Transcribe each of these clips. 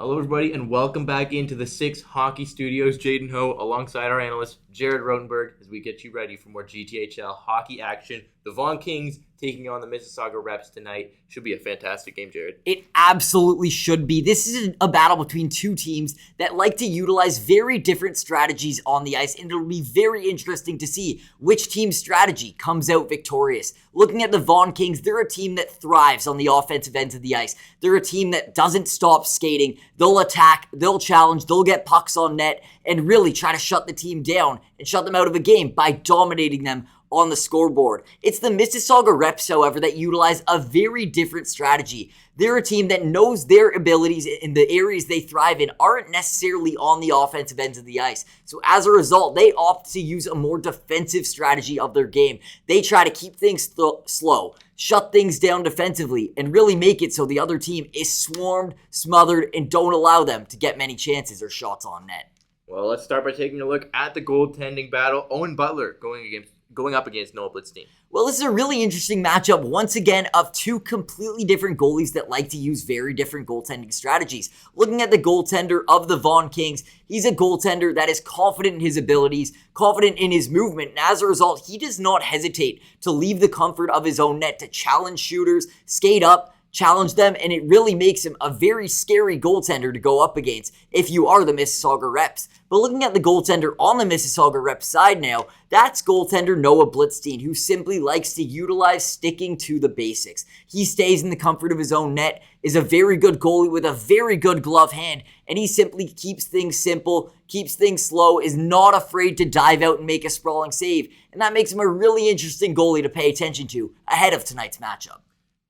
Hello, everybody, and welcome back into the Six Hockey Studios. Jaden Ho, alongside our analyst, Jared Rotenberg, as we get you ready for more GTHL hockey action. The Vaughan Kings taking on the Mississauga Reps tonight. Should be a fantastic game, Jared. It absolutely should be. This is a battle between two teams that like to utilize very different strategies on the ice, and it'll be very interesting to see which team's strategy comes out victorious. Looking at the Vaughan Kings, they're a team that thrives on the offensive ends of the ice. They're a team that doesn't stop skating. They'll attack, they'll challenge, they'll get pucks on net, and really try to shut the team down and shut them out of a game by dominating them on the scoreboard. It's the Mississauga Reps, however, that utilize a very different strategy. They're a team that knows their abilities in the areas they thrive in aren't necessarily on the offensive ends of the ice. So as a result, they opt to use a more defensive strategy of their game. They try to keep things slow, shut things down defensively, and really make it so the other team is swarmed, smothered, and don't allow them to get many chances or shots on net. Well, let's start by taking a look at the goaltending battle. Owen Butler going up against Noah Blitzstein. Well, this is a really interesting matchup, once again, of two completely different goalies that like to use very different goaltending strategies. Looking at the goaltender of the Vaughan Kings, he's a goaltender that is confident in his abilities, confident in his movement, and as a result, he does not hesitate to leave the comfort of his own net to challenge shooters, skate up, challenge them, and it really makes him a very scary goaltender to go up against if you are the Mississauga Reps. But looking at the goaltender on the Mississauga Reps side now, that's goaltender Noah Blitzstein, who simply likes to utilize sticking to the basics. He stays in the comfort of his own net, is a very good goalie with a very good glove hand, and he simply keeps things simple, keeps things slow, is not afraid to dive out and make a sprawling save, and that makes him a really interesting goalie to pay attention to ahead of tonight's matchup.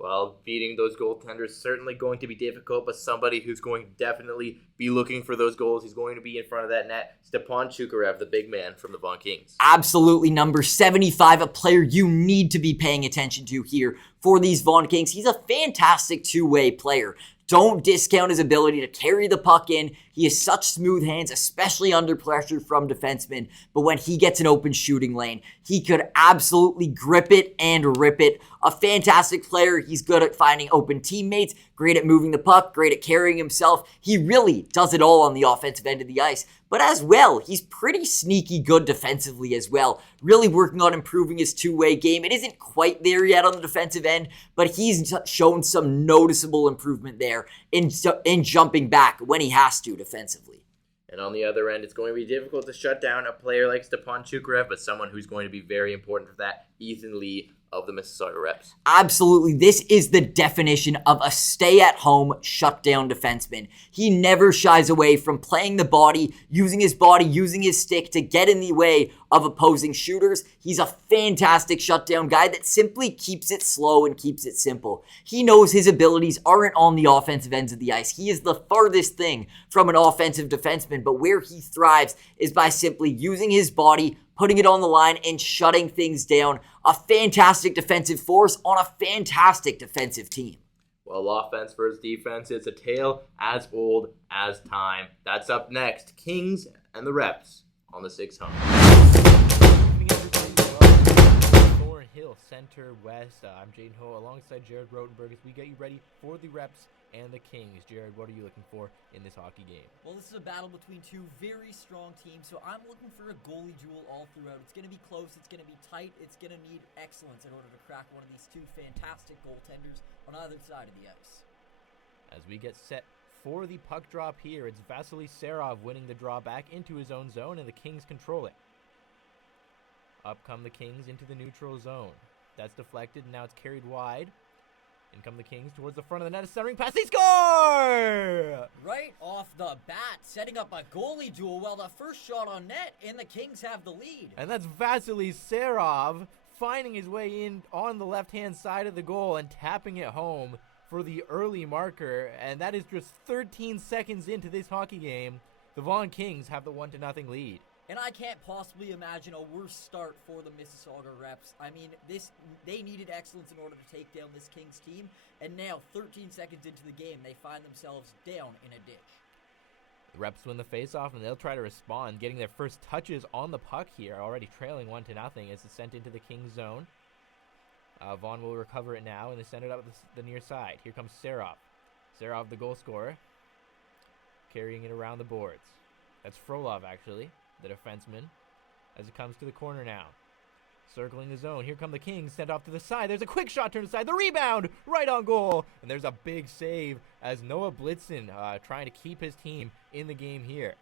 Well, beating those goaltenders is certainly going to be difficult, but somebody who's going to definitely be looking for those goals, he's going to be in front of that net, Stepan Chukharev, the big man from the Vaughan Kings. Absolutely, number 75, a player you need to be paying attention to here for these Vaughan Kings. He's a fantastic two-way player. Don't discount his ability to carry the puck in. He has such smooth hands, especially under pressure from defensemen. But when he gets an open shooting lane, he could absolutely grip it and rip it. A fantastic player. He's good at finding open teammates, great at moving the puck, great at carrying himself. He really does it all on the offensive end of the ice. But as well, he's pretty sneaky good defensively as well. Really working on improving his two-way game. It isn't quite there yet on the defensive end, but he's shown some noticeable improvement there in jumping back when he has to defensively. And on the other end, it's going to be difficult to shut down a player like Stepan Chukharev, but someone who's going to be very important for that, Ethan Lee of the Mississauga Reps. Absolutely. This is the definition of a stay-at-home, shut-down defenseman. He never shies away from playing the body, using his stick to get in the way of opposing shooters. He's a fantastic shutdown guy that simply keeps it slow and keeps it simple. He knows his abilities aren't on the offensive ends of the ice. He is the farthest thing from an offensive defenseman, but where he thrives is by simply using his body, putting it on the line, and shutting things down. A fantastic defensive force on a fantastic defensive team. Well, offense versus defense, it's a tale as old as time. That's up next. Kings and the Reps on the 600. Hill, Center West. I'm Jaden Ho alongside Jared Rotenberg as we get you ready for the Reps and the Kings. Jared, what are you looking for in this hockey game? Well, this is a battle between two very strong teams, so I'm looking for a goalie duel all throughout. It's going to be close, it's going to be tight, it's going to need excellence in order to crack one of these two fantastic goaltenders on either side of the ice. As we get set for the puck drop here, it's Vasily Serov winning the draw back into his own zone, and the Kings control it. Up come the Kings into the neutral zone. That's deflected, and now it's carried wide. In come the Kings towards the front of the net. A centering pass. They score! Right off the bat, setting up a goalie duel. Well, the first shot on net, and the Kings have the lead. And that's Vasily Serov finding his way in on the left-hand side of the goal and tapping it home for the early marker. And that is just 13 seconds into this hockey game. The Vaughan Kings have the 1-0 lead. And I can't possibly imagine a worse start for the Mississauga Reps. I mean, they needed excellence in order to take down this Kings team, and now 13 seconds into the game, they find themselves down in a ditch. The Reps win the faceoff, and they'll try to respond, getting their first touches on the puck here, already trailing 1-0 as it's sent into the Kings zone. Vaughan will recover it now, and they send it up the near side. Here comes Serov. Serov, the goal scorer. carrying it around the boards. That's Frolov, actually, the defenseman, as it comes to the corner now. Circling the zone. Here come the Kings. Sent off to the side. There's a quick shot turned aside. The rebound right on goal. And there's a big save as Noah Blitzen trying to keep his team in the game here.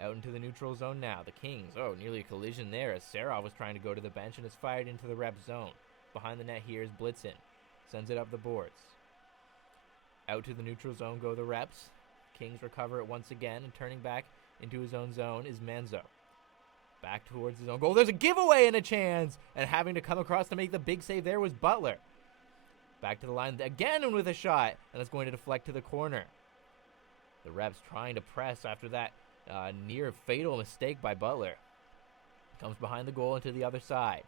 Out into the neutral zone now. The Kings. Oh, nearly a collision there as Serov was trying to go to the bench and is fired into the rep zone. Behind the net here is Blitzen. Sends it up the boards. Out to the neutral zone go the reps. Kings recover it once again, and turning back into his own zone is Manzo. Back towards his own goal. There's a giveaway and a chance. And having to come across to make the big save there was Butler. Back to the line again with a shot. And it's going to deflect to the corner. The reps trying to press after that near fatal mistake by Butler. Comes behind the goal into the other side.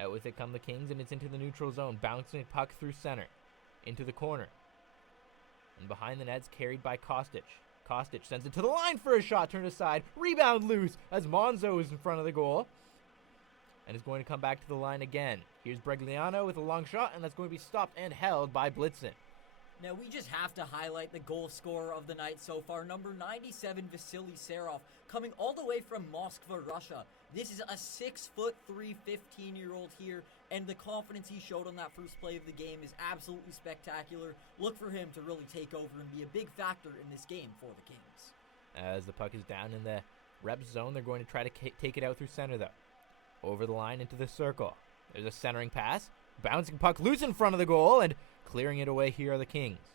Out with it come the Kings, and it's into the neutral zone. Bouncing a puck through center. Into the corner. And behind the net's carried by Kostic. Kostic sends it to the line for a shot turned aside. Rebound loose as Monzo is in front of the goal. And is going to come back to the line again. Here's Bregliano with a long shot, and that's going to be stopped and held by Blitzen. Now, we just have to highlight the goal scorer of the night so far, number 97, Vasily Serov, coming all the way from Moscow, Russia. This is a 6'3", 15-year-old here, and the confidence he showed on that first play of the game is absolutely spectacular. Look for him to really take over and be a big factor in this game for the Kings. As the puck is down in the rep zone, they're going to try to take it out through center, though. Over the line into the circle. There's a centering pass. Bouncing puck loose in front of the goal, and clearing it away here are the Kings.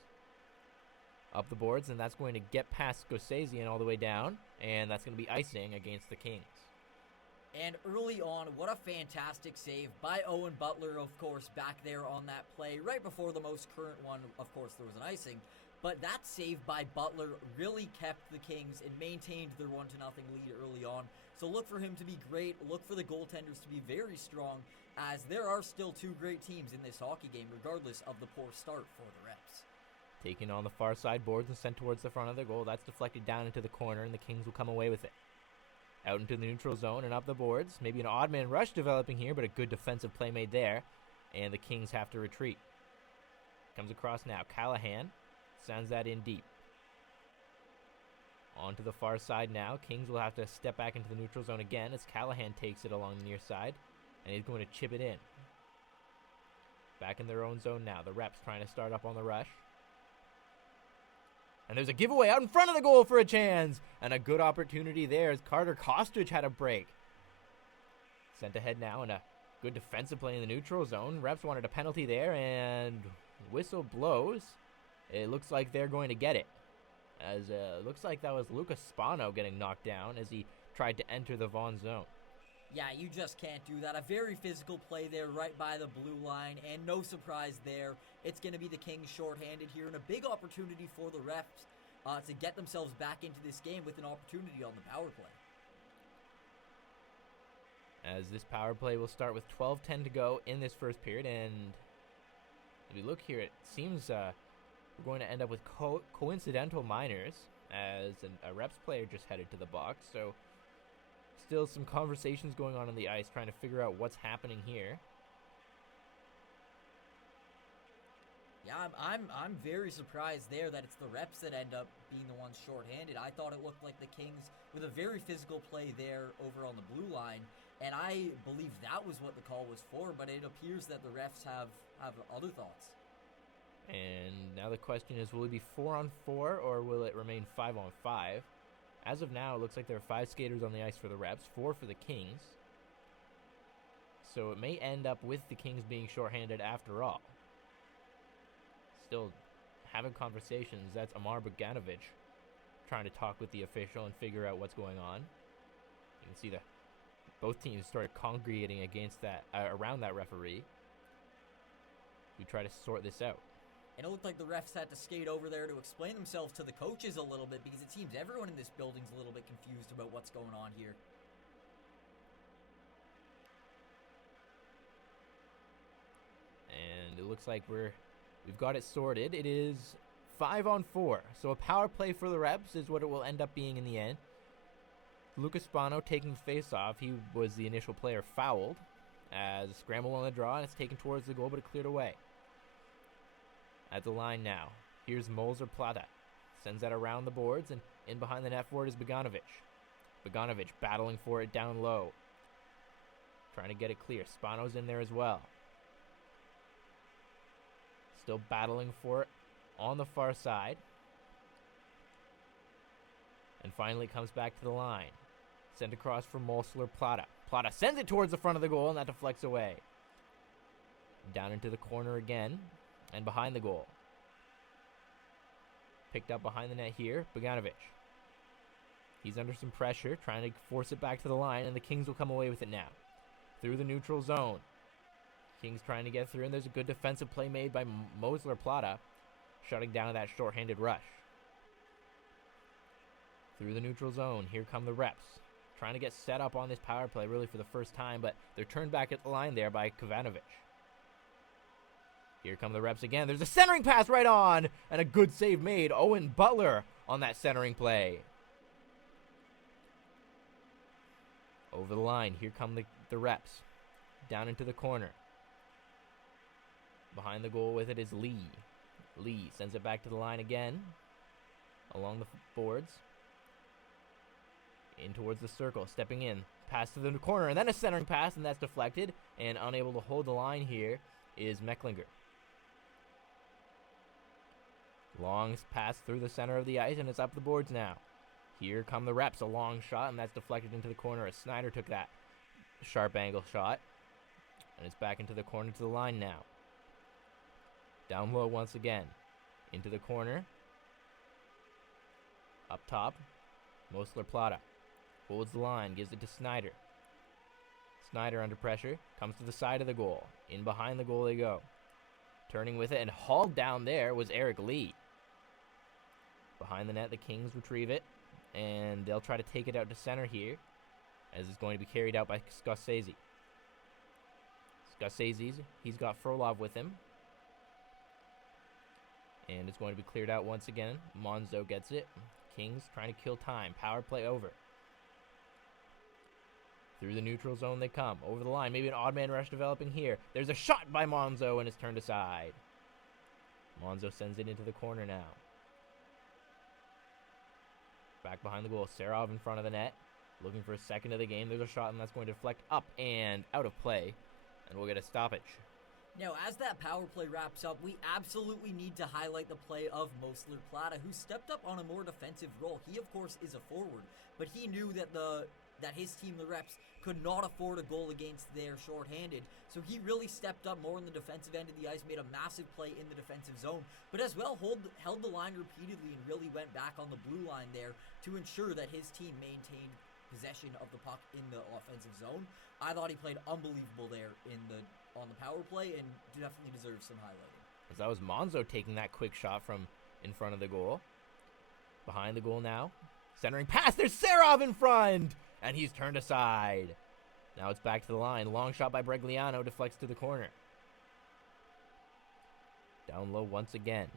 Up the boards, and that's going to get past Gosazian all the way down, and that's going to be icing against the Kings. And early on, what a fantastic save by Owen Butler, of course, back there on that play. Right before the most current one, of course, there was an icing. But that save by Butler really kept the Kings and maintained their 1-0 lead early on. So look for him to be great. Look for the goaltenders to be very strong, as there are still two great teams in this hockey game, regardless of the poor start for the Reps. Taken on the far side boards and sent towards the front of the goal. That's deflected down into the corner, and the Kings will come away with it. Out into the neutral zone and up the boards. Maybe an odd man rush developing here, but a good defensive play made there. And the Kings have to retreat. Comes across now. Callahan sends that in deep. On to the far side now. Kings will have to step back into the neutral zone again as Callahan takes it along the near side. And he's going to chip it in. Back in their own zone now. The Reps trying to start up on the rush. And there's a giveaway out in front of the goal for a chance. And a good opportunity there as Carter Kostic had a break. Sent ahead now and a good defensive play in the neutral zone. Reps wanted a penalty there and whistle blows. It looks like they're going to get it. As looks like that was Lucas Spano getting knocked down as he tried to enter the Vaughan zone. Yeah, you just can't do that. A very physical play there right by the blue line, and no surprise there. It's going to be the Kings shorthanded here, and a big opportunity for the Reps to get themselves back into this game with an opportunity on the power play. As this power play will start with 12:10 to go in this first period, and if you look here, it seems we're going to end up with coincidental minors as a Reps player just headed to the box, so still some conversations going on the ice, trying to figure out what's happening here. Yeah, I'm very surprised there that it's the Reps that end up being the ones shorthanded. I thought it looked like the Kings with a very physical play there over on the blue line, and I believe that was what the call was for, but it appears that the refs have other thoughts. And now the question is, will it be 4-on-4 or will it remain 5-on-5? As of now, it looks like there are 5 skaters on the ice for the Reps, 4 for the Kings. So it may end up with the Kings being shorthanded after all. Still having conversations. That's Amar Bogdanovich trying to talk with the official and figure out what's going on. You can see that both teams started congregating against that around that referee. We try to sort this out. And it looked like the refs had to skate over there to explain themselves to the coaches a little bit, because it seems everyone in this building's a little bit confused about what's going on here. And it looks like we've got it sorted. It is 5-on-4. So a power play for the Reps is what it will end up being in the end. Lucas Spano taking the face-off. He was the initial player fouled. As a scramble on the draw, and it's taken towards the goal, but it cleared away. At the line now. Here's Molzer Plata. Sends that around the boards, and in behind the net for it is Boganovic. Boganovic battling for it down low. Trying to get it clear. Spano's in there as well. Still battling for it on the far side. And finally comes back to the line. Sent across for Molzer Plata. Plata sends it towards the front of the goal, and that deflects away. Down into the corner again, and behind the goal. Picked up behind the net here, Boganovic. He's under some pressure, trying to force it back to the line, and the Kings will come away with it now. Through the neutral zone. Kings trying to get through, and there's a good defensive play made by Molzer Plata, shutting down that short-handed rush. Through the neutral zone, here come the reps. Trying to get set up on this power play really for the first time, but they're turned back at the line there by Kovanovic. Here come the reps again. There's a centering pass right on, and a good save made. Owen Butler on that centering play. Over the line, here come the reps. Down into the corner. Behind the goal with it is Lee. Lee sends it back to the line again. Along the boards. In towards the circle, stepping in. Pass to the corner, and then a centering pass, and that's deflected. And unable to hold the line here is Mecklinger. Long pass through the center of the ice, and it's up the boards now. Here come the reps. A long shot, and that's deflected into the corner as Snyder took that sharp angle shot. And it's back into the corner to the line now. Down low once again. Into the corner. Up top. Molzer Plata. Holds the line, gives it to Snyder. Snyder under pressure. Comes to the side of the goal. In behind the goal they go. Turning with it, and hauled down there was Eric Lee. Behind the net, the Kings retrieve it. And they'll try to take it out to center here, as it's going to be carried out by Scorsese. Scorsese, he's got Frolov with him. And it's going to be cleared out once again. Monzo gets it. Kings trying to kill time. Power play over. Through the neutral zone they come. Over the line. Maybe an odd man rush developing here. There's a shot by Monzo, and it's turned aside. Monzo sends it into the corner now. Back behind the goal. Serov in front of the net. Looking for a second of the game. There's a shot, and that's going to deflect up and out of play. And we'll get a stoppage. Now, as that power play wraps up, we absolutely need to highlight the play of Molzer Plata, who stepped up on a more defensive role. He, of course, is a forward, but he knew that that his team, the Reps, could not afford a goal against their shorthanded. So he really stepped up more on the defensive end of the ice, made a massive play in the defensive zone, but as well held the line repeatedly and really went back on the blue line there to ensure that his team maintained possession of the puck in the offensive zone. I thought he played unbelievable there on the power play and definitely deserves some highlighting. As that was Monzo taking that quick shot from in front of the goal. Behind the goal now. Centering pass. There's Serov in front. And he's turned aside. Now it's back to the line. Long shot by Bregliano. Deflects to the corner. Down low once again.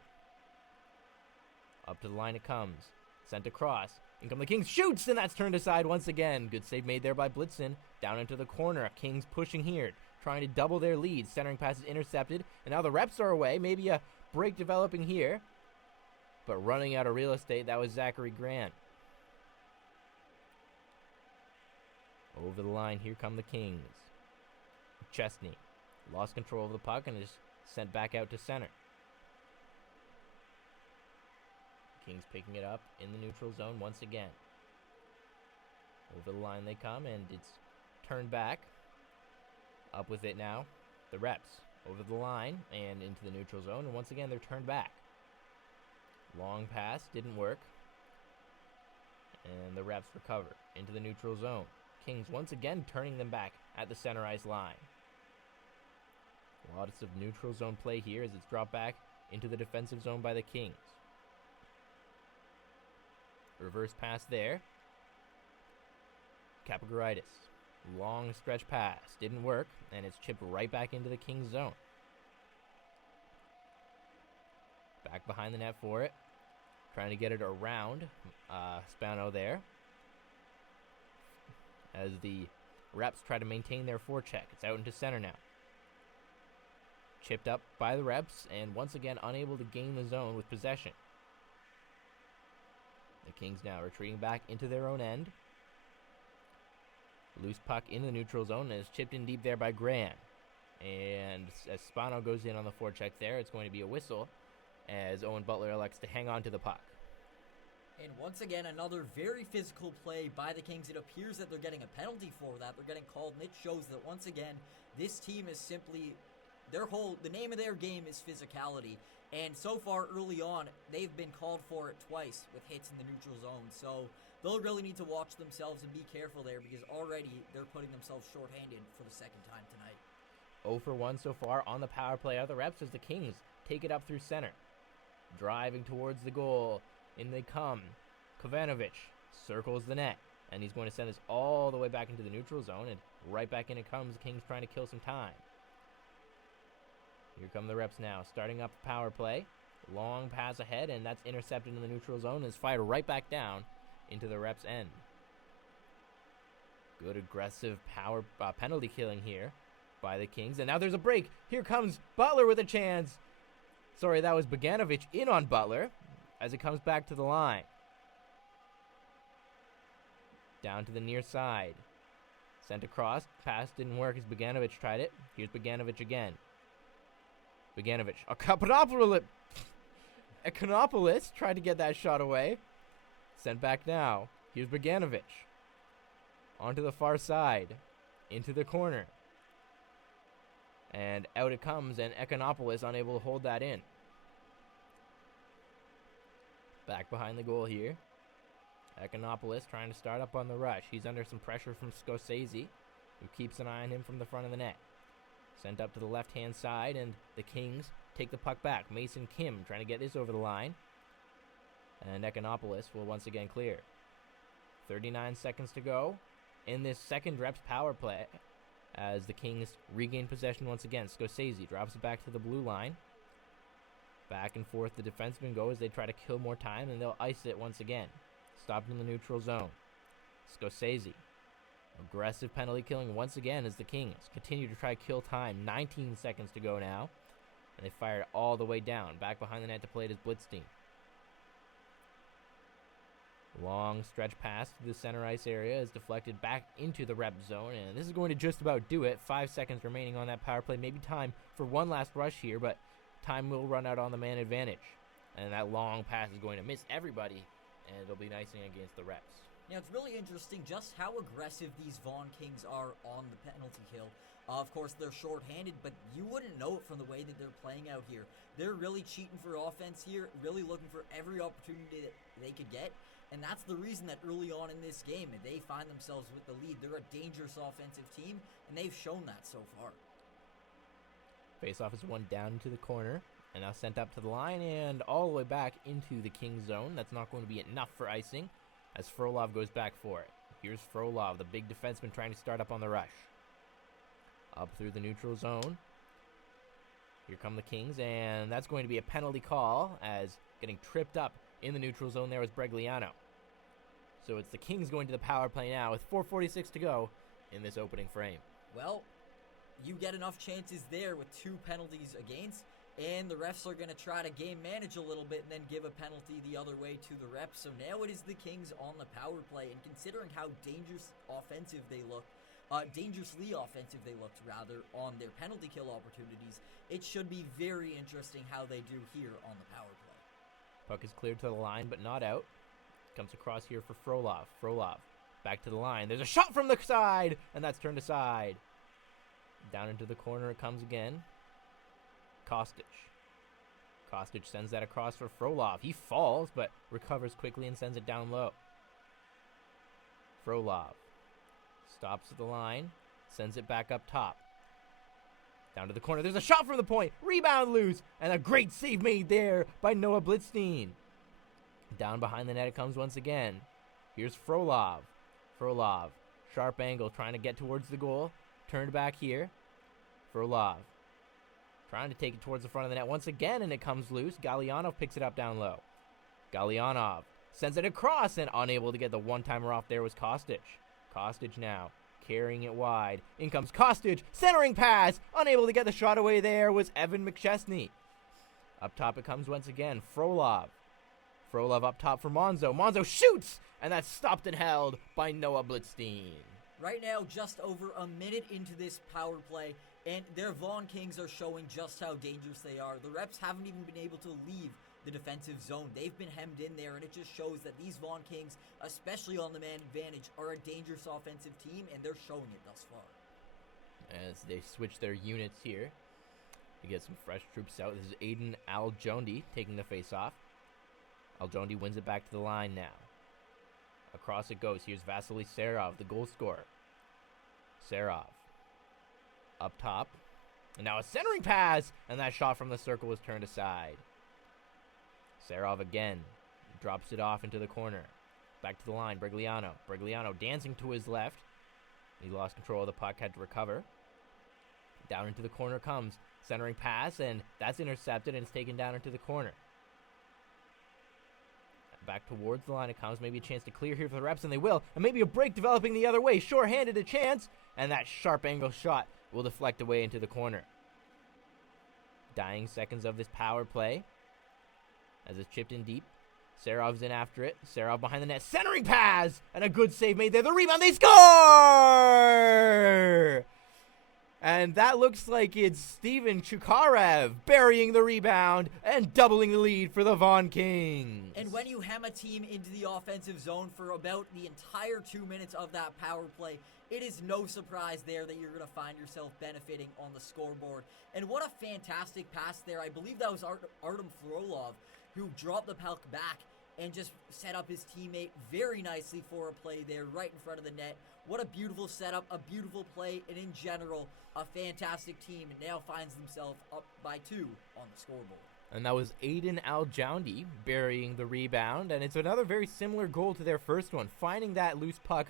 Up to the line it comes. Sent across. In come the Kings. Shoots. And that's turned aside once again. Good save made there by Blitzen. Down into the corner. Kings pushing here. Trying to double their lead. Centering pass is intercepted. And now the reps are away. Maybe a break developing here. But running out of real estate, that was Zachary Grant. Over the line, here come the Kings. Chesney lost control of the puck and is sent back out to center. Kings picking it up in the neutral zone once again. Over the line they come, and it's turned back. Up with it now. The reps over the line and into the neutral zone, and once again they're turned back. Long pass, didn't work. And the reps recover into the neutral zone. Kings once again turning them back at the center ice line. Lots of neutral zone play here as it's dropped back into the defensive zone by the Kings. Reverse pass there. Kapagoritis. Long stretch pass. Didn't work, and it's chipped right back into the Kings zone. Back behind the net for it. Trying to get it around Spano there. As the reps try to maintain their forecheck. It's out into center now. chipped up by the reps and once again unable to gain the zone with possession. The Kings now retreating back into their own end. Loose puck in the neutral zone and is chipped in deep there by Graham. And as Spano goes in on the forecheck there, it's going to be a whistle as Owen Butler elects to hang on to the puck. And once again, another very physical play by the Kings. It appears that they're getting a penalty for that. They're getting called, and it shows that once again, this team is simply, the name of their game is physicality. And so far early on, they've been called for it twice with hits in the neutral zone. So they'll really need to watch themselves and be careful there because already they're putting themselves shorthanded for the second time tonight. 0 for 1 so far on the power play of the reps as the Kings take it up through center. Driving towards the goal. In they come. Kovanovic circles the net. And he's going to send us all the way back into the neutral zone. And right back in it comes. The Kings trying to kill some time. Here come the reps now. Starting up the power play. Long pass ahead. And that's intercepted in the neutral zone. And is fired right back down into the reps' end. Good aggressive power penalty killing here by the Kings. And now there's a break. Here comes Butler with a chance. Sorry, that was Bogdanovic in on Butler as it comes back to the line. Down to the near side. Sent across. Pass didn't work as Bogdanovic tried it. Here's Bogdanovic again. Bogdanovic. Ekonopoulos tried to get that shot away. Sent back now. Here's Bogdanovic. Onto the far side. Into the corner. And out it comes, and Ekonopoulos unable to hold that in. Back behind the goal here. Ekonopoulos trying to start up on the rush. He's under some pressure from Scorsese, who keeps an eye on him from the front of the net. Sent up to the left-hand side, and the Kings take the puck back. Mason Kim trying to get this over the line. And Ekonopoulos will once again clear. 39 seconds to go in this second reps power play as the Kings regain possession once again. Scorsese drops it back to the blue line. Back and forth the defensemen go as they try to kill more time, and they'll ice it once again. Stopped in the neutral zone. Scorsese. Aggressive penalty killing once again as the Kings continue to try to kill time. 19 seconds to go now. And they fire it all the way down. Back behind the net to play it is Blitzstein. Long stretch pass to the center ice area is deflected back into the rep zone. And this is going to just about do it. 5 seconds remaining on that power play. Maybe time for one last rush here, but time will run out on the man advantage. And that long pass is going to miss everybody. And it'll be icing against the reps. Now, it's really interesting just how aggressive these Vaughan Kings are on the penalty kill. Of course, they're shorthanded, but you wouldn't know it from the way that they're playing out here. They're really cheating for offense here, really looking for every opportunity that they could get. And that's the reason that early on in this game, they find themselves with the lead. They're a dangerous offensive team, and they've shown that so far. Faceoff is one down into the corner, and now sent up to the line and all the way back into the Kings zone. That's not going to be enough for icing as Frolov goes back for it. Here's Frolov, the big defenseman trying to start up on the rush. Up through the neutral zone. Here come the Kings, and that's going to be a penalty call as getting tripped up in the neutral zone there was Bregliano. So it's the Kings going to the power play now with 4:46 to go in this opening frame. Well, you get enough chances there with 2 penalties against, and the refs are going to try to game manage a little bit and then give a penalty the other way to the refs. So now it is the Kings on the power play, and considering how dangerously offensive they looked on their penalty kill opportunities, it should be very interesting how they do here on the power play. Puck is cleared to the line, but not out. Comes across here for Frolov. Frolov back to the line. There's a shot from the side, and that's turned aside. Down into the corner it comes again. Kostic sends that across for Frolov. He falls, but recovers quickly and sends it down low. Frolov stops at the line, sends it back up top. Down to the corner. There's a shot from the point. Rebound loose, and a great save made there by Noah Blitzstein. Down behind the net it comes once again. Here's Frolov. Frolov, sharp angle, trying to get towards the goal. Turned back here. Frolov trying to take it towards the front of the net once again, and it comes loose. Galyanov picks it up down low. Galyanov sends it across, and unable to get the one-timer off there was Kostic. Kostic now carrying it wide. In comes Kostic, centering pass. Unable to get the shot away there was Evan McChesney. Up top it comes once again. Frolov up top for Monzo. Monzo shoots, and that's stopped and held by Noah Blitzstein. Right now, just over a minute into this power play, and their Vaughan Kings are showing just how dangerous they are. The reps haven't even been able to leave the defensive zone. They've been hemmed in there, and it just shows that these Vaughan Kings, especially on the man advantage, are a dangerous offensive team, and they're showing it thus far. As they switch their units here, we get some fresh troops out. This is Aidan Al-Joundi taking the face-off. Al-Joundi wins it back to the line now. Across it goes. Here's Vasily Serov, the goal scorer. Serov up top. And now a centering pass, and that shot from the circle was turned aside. Serov again drops it off into the corner. Back to the line, Brigliano. Brigliano dancing to his left. He lost control of the puck, had to recover. Down into the corner comes. Centering pass, and that's intercepted, and it's taken down into the corner. Back towards the line it comes. Maybe a chance to clear here for the reps, and they will. And maybe a break developing the other way. Short-handed a chance, and that sharp angle shot will deflect away into the corner. Dying seconds of this power play. As it's chipped in deep. Serov's in after it. Serov behind the net. Centering pass! And a good save made there. The rebound. They score! And that looks like it's Stepan Chukharev burying the rebound and doubling the lead for the Vaughan Kings. And when you hem a team into the offensive zone for about the entire 2 minutes of that power play, it is no surprise there that you're going to find yourself benefiting on the scoreboard. And what a fantastic pass there. I believe that was Artem Frolov who dropped the puck back and just set up his teammate very nicely for a play there right in front of the net. What a beautiful setup, a beautiful play, and in general, a fantastic team, and now finds themselves up by 2 on the scoreboard. And that was Aidan Al-Joundi burying the rebound, and it's another very similar goal to their first one, finding that loose puck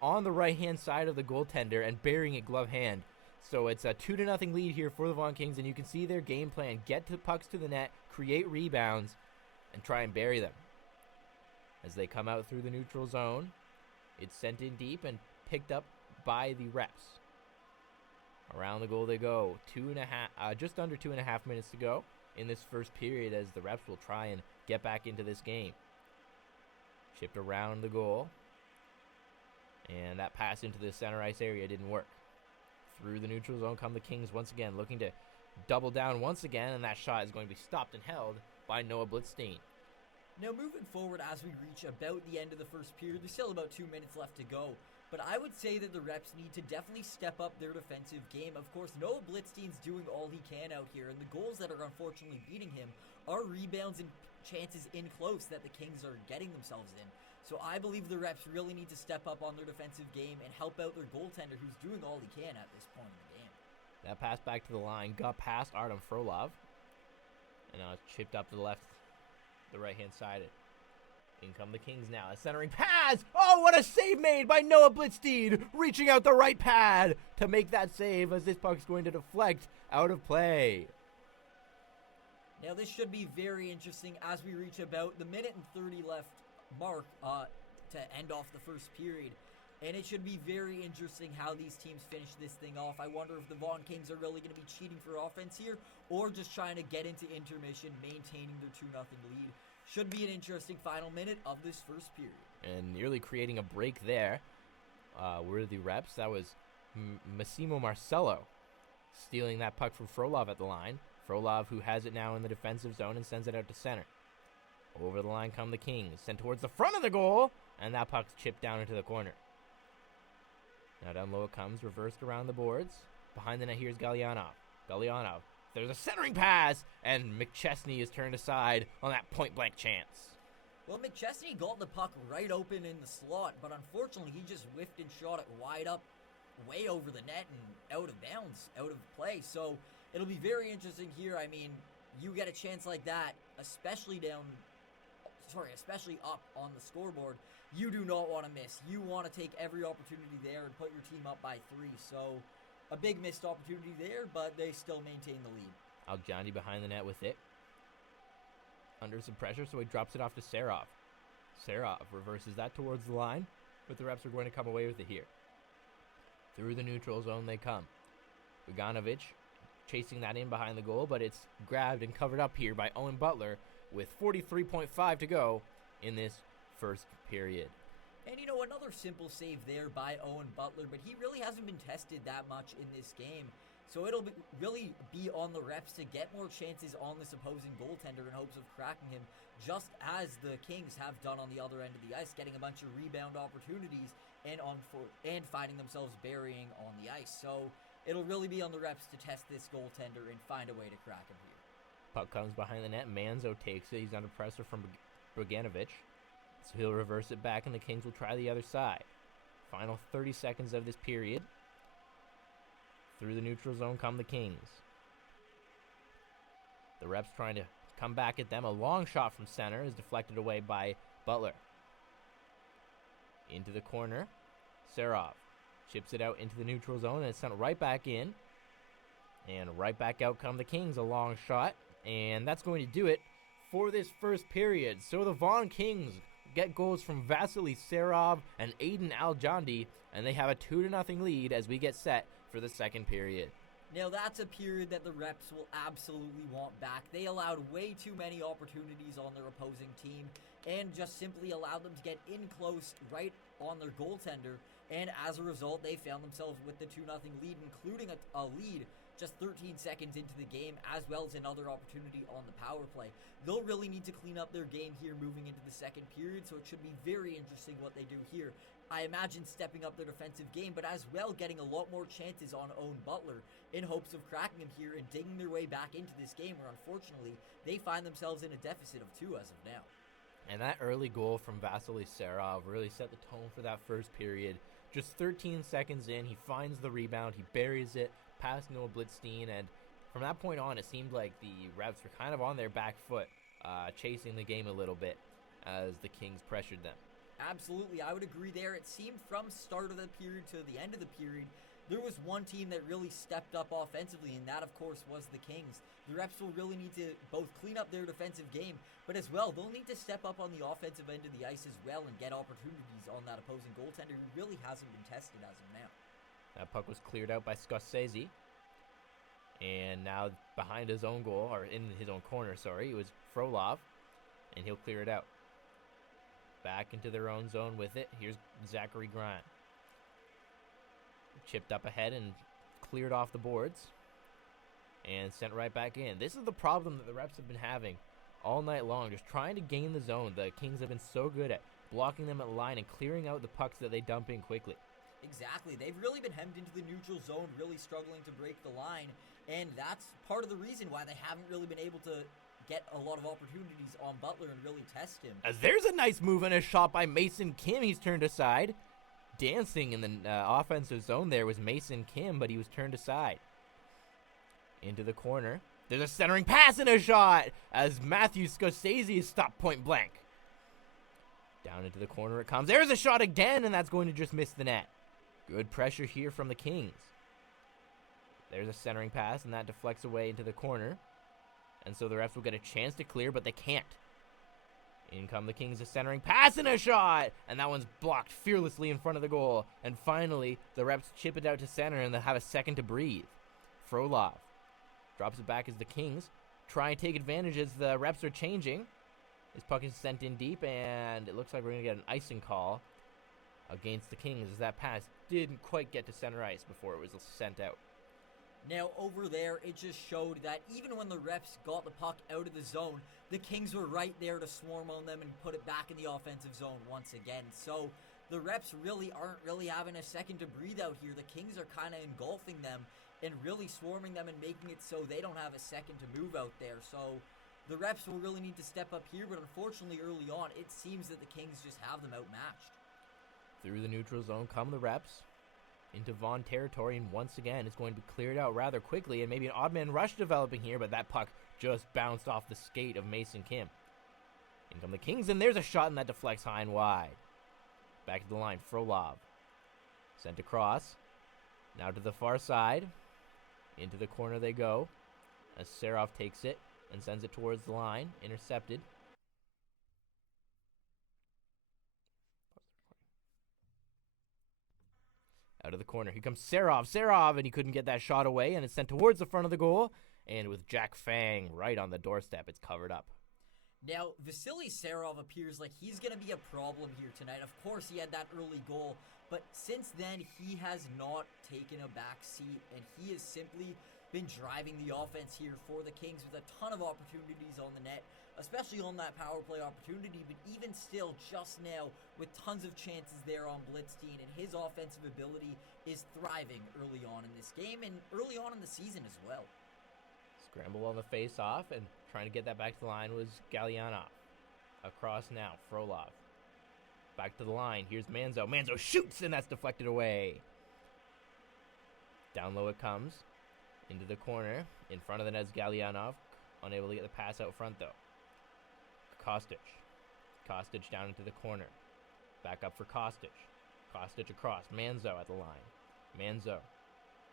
on the right-hand side of the goaltender and burying it glove hand. So it's a 2-0 lead here for the Vaughan Kings, and you can see their game plan. Get the pucks to the net, create rebounds, and try and bury them. As they come out through the neutral zone, it's sent in deep and picked up by the reps. Around the goal they go. Just under 2.5 minutes to go in this first period as the reps will try and get back into this game. Chipped around the goal. And that pass into the center ice area didn't work. Through the neutral zone come the Kings once again, looking to double down once again, and that shot is going to be stopped and held by Noah Blitzstein. Now moving forward as we reach about the end of the first period, there's still about 2 minutes left to go. But I would say that the reps need to definitely step up their defensive game. Of course, Noah Blitzstein's doing all he can out here, and the goals that are unfortunately beating him are rebounds and chances in close that the Kings are getting themselves in. So I believe the reps really need to step up on their defensive game and help out their goaltender who's doing all he can at this point in the game. That pass back to the line got past Artem Frolov. And now it's chipped up to the left, the right-hand side. In come the Kings now. A centering pass! Oh, what a save made by Noah Blitzstein! Reaching out the right pad to make that save as this puck's going to deflect out of play. Now this should be very interesting as we reach about the minute and 30 left mark to end off the first period. And it should be very interesting how these teams finish this thing off. I wonder if the Vaughan Kings are really going to be cheating for offense here or just trying to get into intermission, maintaining their 2-0 lead. Should be an interesting final minute of this first period. And nearly creating a break there were the reps. That was Massimo Marcello stealing that puck from Frolov at the line. Frolov, who has it now in the defensive zone and sends it out to center. Over the line come the Kings. Sent towards the front of the goal, and that puck's chipped down into the corner. Now down low it comes, reversed around the boards. Behind the net, here's Galyanov. Galyanov. There's a centering pass, and McChesney is turned aside on that point-blank chance. Well, McChesney got the puck right open in the slot, but unfortunately he just whiffed and shot it wide up, way over the net and out of bounds, out of play. So it'll be very interesting here. I mean, you get a chance like that, especially up on the scoreboard. You do not want to miss. You want to take every opportunity there and put your team up by 3. So a big missed opportunity there, but they still maintain the lead. Al-Joundi behind the net with it. Under some pressure, so he drops it off to Serov. Serov reverses that towards the line, but the reps are going to come away with it here. Through the neutral zone they come. Bogdanovic chasing that in behind the goal, but it's grabbed and covered up here by Owen Butler with 43.5 to go in this first period. And another simple save there by Owen Butler, but he really hasn't been tested that much in this game. So it'll really be on the reps to get more chances on this opposing goaltender in hopes of cracking him, just as the Kings have done on the other end of the ice, getting a bunch of rebound opportunities and finding themselves burying on the ice. So it'll really be on the reps to test this goaltender and find a way to crack him here. Puck comes behind the net. Manzo takes it. He's under pressure from Bogdanovic. So he'll reverse it back, and the Kings will try the other side. Final 30 seconds of this period. Through the neutral zone come the Kings. The reps trying to come back at them. A long shot from center is deflected away by Butler. Into the corner. Serov chips it out into the neutral zone, and it's sent right back in. And right back out come the Kings. A long shot. And that's going to do it for this first period. So the Vaughan Kings get goals from Vasily Serov and Aidan Al-Joundi, and they have a 2-0 lead as we get set for the second period. Now that's a period that the reps will absolutely want back. They allowed way too many opportunities on their opposing team and just simply allowed them to get in close right on their goaltender, and as a result they found themselves with the 2-0 lead, including a lead just 13 seconds into the game, as well as another opportunity on the power play. They'll really need to clean up their game here moving into the second period, so it should be very interesting what they do here. I imagine stepping up their defensive game, but as well getting a lot more chances on Owen Butler in hopes of cracking him here and digging their way back into this game, where unfortunately they find themselves in a deficit of 2 as of now. And that early goal from Vasily Serov really set the tone for that first period. Just 13 seconds in, he finds the rebound, he buries it past Noah Blitzstein, and from that point on, it seemed like the Revs were kind of on their back foot, chasing the game a little bit as the Kings pressured them. Absolutely, I would agree there. It seemed from start of the period to the end of the period, there was one team that really stepped up offensively, and that, of course, was the Kings. The Reps will really need to both clean up their defensive game, but as well, they'll need to step up on the offensive end of the ice as well and get opportunities on that opposing goaltender who really hasn't been tested as of now. That puck was cleared out by Scorsese. And now behind his own goal, or in his own corner, sorry, it was Frolov. And he'll clear it out. Back into their own zone with it. Here's Zachary Grant. Chipped up ahead and cleared off the boards. And sent right back in. This is the problem that the Reps have been having all night long. Just trying to gain the zone. The Kings have been so good at blocking them at line and clearing out the pucks that they dump in quickly. Exactly. They've really been hemmed into the neutral zone, really struggling to break the line, and that's part of the reason why they haven't really been able to get a lot of opportunities on Butler and really test him. As there's a nice move and a shot by Mason Kim. He's turned aside. Dancing in the offensive zone there was Mason Kim, but he was turned aside. Into the corner. There's a centering pass and a shot as Matthew Scorsese is stopped point blank. Down into the corner it comes. There's a shot again, and that's going to just miss the net. Good pressure here from the Kings. There's a centering pass, and that deflects away into the corner. And so the Refs will get a chance to clear, but they can't. In come the Kings, a centering pass and a shot! And that one's blocked fearlessly in front of the goal. And finally, the Refs chip it out to center, and they'll have a second to breathe. Frolov drops it back as the Kings try and take advantage as the Refs are changing. This puck is sent in deep, and it looks like we're going to get an icing call against the Kings as that pass didn't quite get to center ice before it was sent out. Now, over there, it just showed that even when the Refs got the puck out of the zone, the Kings were right there to swarm on them and put it back in the offensive zone once again. So the Refs really aren't having a second to breathe out here. The Kings are kind of engulfing them and really swarming them and making it so they don't have a second to move out there. So the Refs will really need to step up here, but unfortunately early on, it seems that the Kings just have them outmatched. Through the neutral zone come the Reps into Vaughan territory, and once again it's going to be cleared out rather quickly, and maybe an odd man rush developing here, but that puck just bounced off the skate of Mason Kim. In come the Kings, and there's a shot, and that deflects high and wide. Back to the line, Frolov. Sent across. Now to the far side. Into the corner they go, as Serov takes it and sends it towards the line. Intercepted. Out of the corner, here comes Serov, and he couldn't get that shot away, and it's sent towards the front of the goal. And with Jack Fang right on the doorstep, it's covered up. Now, Vasily Serov appears like he's going to be a problem here tonight. Of course, he had that early goal, but since then, he has not taken a back seat, and he has simply been driving the offense here for the Kings with a ton of opportunities on the net, especially on that power play opportunity, but even still, just now, with tons of chances there on Blitzstein, and his offensive ability is thriving early on in this game and early on in the season as well. Scramble on the face-off, and trying to get that back to the line was Galyanov. Across now, Frolov. Back to the line, here's Manzo. Manzo shoots, and that's deflected away. Down low it comes. Into the corner. In front of the net's Galyanov. Unable to get the pass out front, though. Kostic. Kostic down into the corner. Back up for Kostic. Kostic across. Manzo at the line. Manzo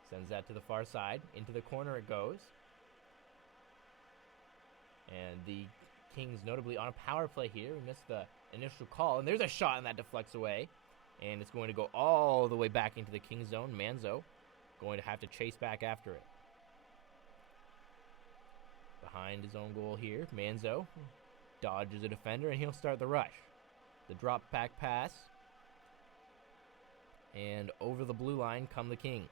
sends that to the far side. Into the corner it goes. And the Kings notably on a power play here. We missed the initial call. And there's a shot, and that deflects away. And it's going to go all the way back into the Kings zone. Manzo going to have to chase back after it. Behind his own goal here. Manzo dodges a defender, and he'll start the rush. The drop back pass. And over the blue line come the Kings.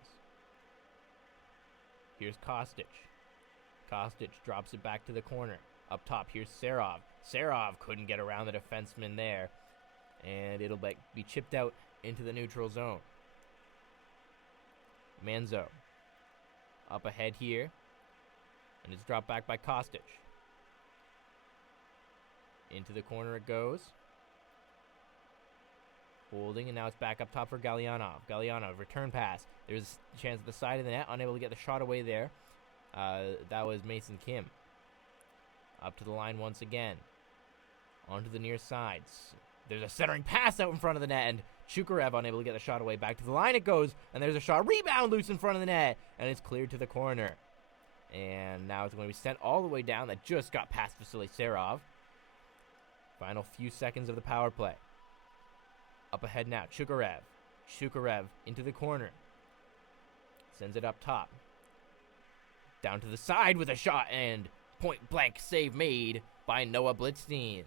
Here's Kostic. Kostic drops it back to the corner. Up top, here's Serov. Serov couldn't get around the defenseman there. And it'll be chipped out into the neutral zone. Manzo. Up ahead here. And it's dropped back by Kostic. Into the corner it goes. Holding, and now it's back up top for Galyanov. Galyanov, return pass. There's a chance at the side of the net. Unable to get the shot away there. That was Mason Kim. Up to the line once again. Onto the near sides. There's a centering pass out in front of the net, and Chukharev unable to get the shot away. Back to the line it goes, and there's a shot. Rebound loose in front of the net, and it's cleared to the corner. And now it's going to be sent all the way down. That just got past Vasily Serov. Final few seconds of the power play. Up ahead now, Chukharev. Chukharev into the corner. Sends it up top. Down to the side with a shot, and point-blank save made by Noah Blitzstein.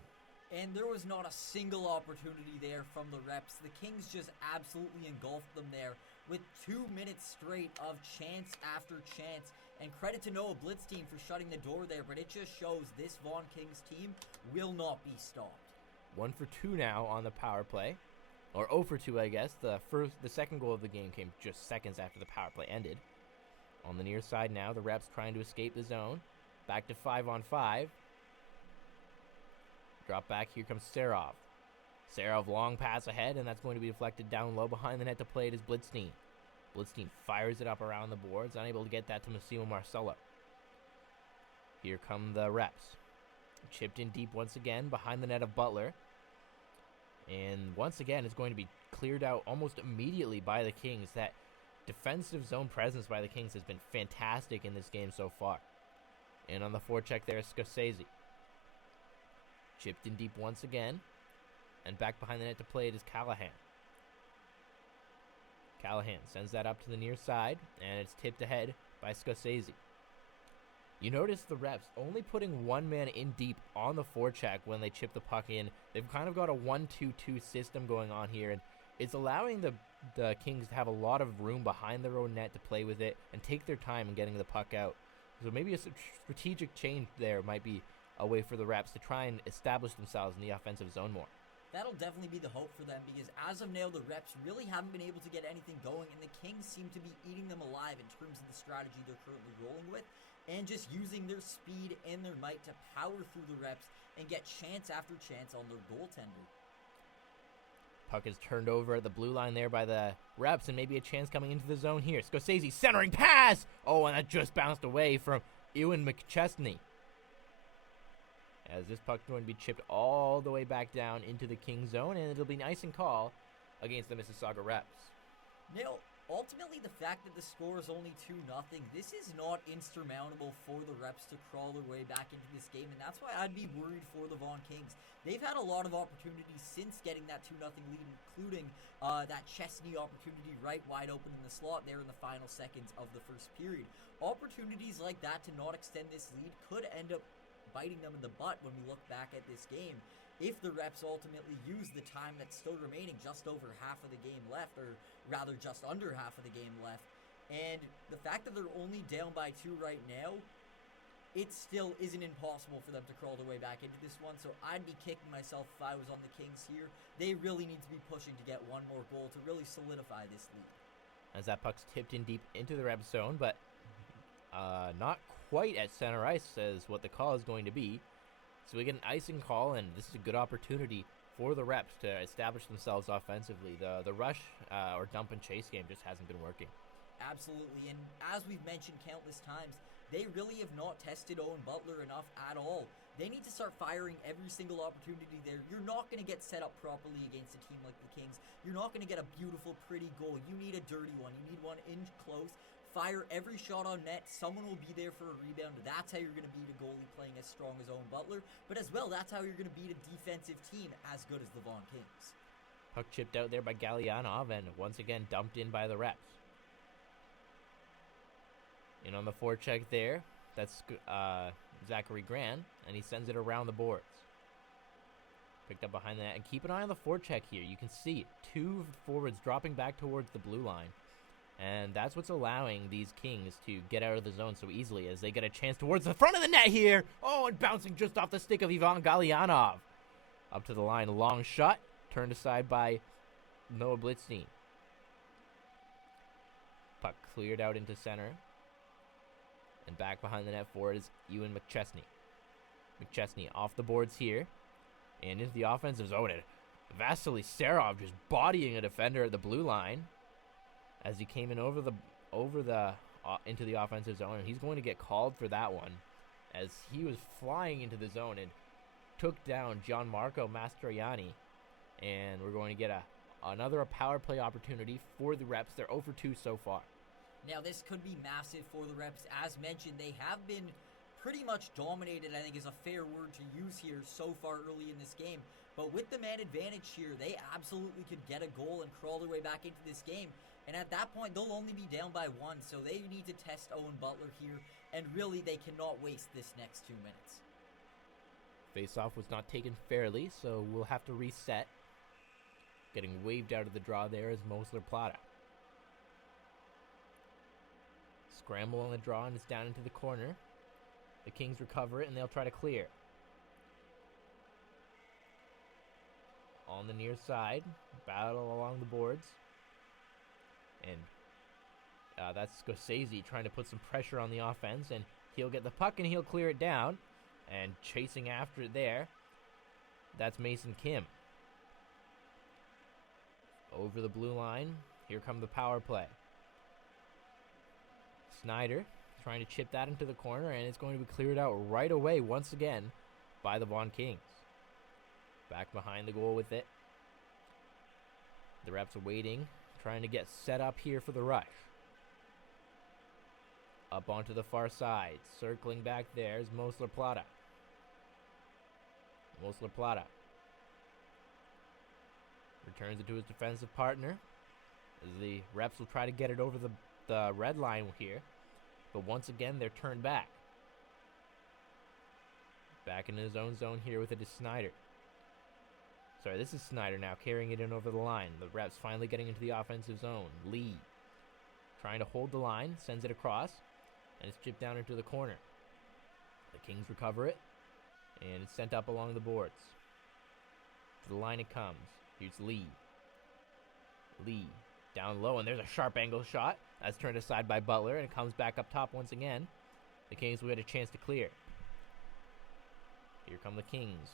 And there was not a single opportunity there from the reps. The Kings just absolutely engulfed them there with 2 minutes straight of chance after chance. And credit to Noah Blitzstein for shutting the door there, but it just shows this Vaughan Kings team will not be stopped. 1 for 2 now on the power play. Or 0 for 2, I guess. The second goal of the game came just seconds after the power play ended. On the near side now, the reps trying to escape the zone. Back to 5-on-5. Drop back, here comes Serov. Serov long pass ahead, and that's going to be deflected down low. Behind the net to play it is Blitzstein. Blitzstein fires it up around the boards, unable to get that to Massimo Marcello. Here come the reps. Chipped in deep once again, behind the net of Butler. And once again, it's going to be cleared out almost immediately by the Kings. That defensive zone presence by the Kings has been fantastic in this game so far. And on the forecheck there is Scorsese. Chipped in deep once again. And back behind the net to play it is Callahan. Callahan sends that up to the near side, and it's tipped ahead by Scorsese. You notice the reps only putting one man in deep on the forecheck when they chip the puck in. They've kind of got a 1-2-2 system going on here, and it's allowing the Kings to have a lot of room behind their own net to play with it and take their time in getting the puck out. So maybe a strategic change there might be a way for the reps to try and establish themselves in the offensive zone more. That'll definitely be the hope for them, because as of now, the reps really haven't been able to get anything going, and the Kings seem to be eating them alive in terms of the strategy they're currently rolling with, and just using their speed and their might to power through the reps and get chance after chance on their goaltender. Puck is turned over at the blue line there by the reps, and maybe a chance coming into the zone here. Scorsese centering pass! Oh, and that just bounced away from Ewan McChesney. As this puck's going to be chipped all the way back down into the King zone, and it'll be nice and call against the Mississauga reps. Now, ultimately, the fact that the score is only 2-0, this is not insurmountable for the Reps to crawl their way back into this game, and that's why I'd be worried for the Vaughan Kings. They've had a lot of opportunities since getting that 2-0 lead, including that Chesney opportunity right wide open in the slot there in the final seconds of the first period. Opportunities like that to not extend this lead could end up biting them in the butt when we look back at this game, if the Reps ultimately use the time that's still remaining, just over half of the game left, or rather just under half of the game left. And the fact that they're only down by 2 right now, it still isn't impossible for them to crawl their way back into this one. So I'd be kicking myself if I was on the Kings here. They really need to be pushing to get one more goal to really solidify this lead. As that puck's tipped in deep into the Rep zone, but not quite at center ice as what the call is going to be. So we get an icing call, and this is a good opportunity for the Reps to establish themselves offensively. The rush or dump and chase game just hasn't been working. Absolutely, and as we've mentioned countless times, they really have not tested Owen Butler enough at all. They need to start firing every single opportunity there. You're not going to get set up properly against a team like the Kings. You're not going to get a beautiful, pretty goal. You need a dirty one. You need one in close. Fire every shot on net. Someone will be there for a rebound. That's how you're going to beat a goalie playing as strong as Owen Butler. But as well, that's how you're going to beat a defensive team as good as the Vaughan Kings. Puck chipped out there by Galyanov and once again dumped in by the Reps. In on the forecheck there, that's Zachary Grant, and he sends it around the boards. Picked up behind that, and keep an eye on the forecheck here. You can see 2 forwards dropping back towards the blue line. And that's what's allowing these Kings to get out of the zone so easily as they get a chance towards the front of the net here. Oh, and bouncing just off the stick of Ivan Galyanov. Up to the line, long shot, turned aside by Noah Blitzstein. Puck cleared out into center. And back behind the net for it is Ewan McChesney. McChesney off the boards here. And into the offensive zone. And Vasily Serov just bodying a defender at the blue line as he came in into the offensive zone, and he's going to get called for that one as he was flying into the zone and took down Gianmarco Mastroianni, and we're going to get another power play opportunity for the Reps. They're 0 for 2 so far. Now this could be massive for the Reps. As mentioned, they have been pretty much dominated, I think is a fair word to use here so far early in this game. But with the man advantage here, they absolutely could get a goal and crawl their way back into this game. And at that point, they'll only be down by 1, so they need to test Owen Butler here, and really they cannot waste this next 2 minutes. Faceoff was not taken fairly, so we'll have to reset. Getting waved out of the draw there is Mosler Plata. Scramble on the draw, and it's down into the corner. The Kings recover it, and they'll try to clear. On the near side, battle along the boards. And that's Scorsese trying to put some pressure on the offense, and he'll get the puck and he'll clear it down. And chasing after it there, that's Mason Kim. Over the blue line, here come the power play. Snyder trying to chip that into the corner, and it's going to be cleared out right away once again by the Vaughan Kings. Back behind the goal with it. The Reps are waiting, trying to get set up here for the rush. Up onto the far side. Circling back there is Mosler Plata. Mosler Plata returns it to his defensive partner as the Reps will try to get it over the red line here. But once again, they're turned back. Back in his own zone here with it is Snyder. Sorry, this is Snyder now carrying it in over the line. The Reps finally getting into the offensive zone. Lee trying to hold the line, sends it across, and it's chipped down into the corner. The Kings recover it, and it's sent up along the boards. To the line it comes. Here's Lee. Lee down low, and there's a sharp angle shot. That's turned aside by Butler, and it comes back up top once again. The Kings will get a chance to clear. Here come the Kings.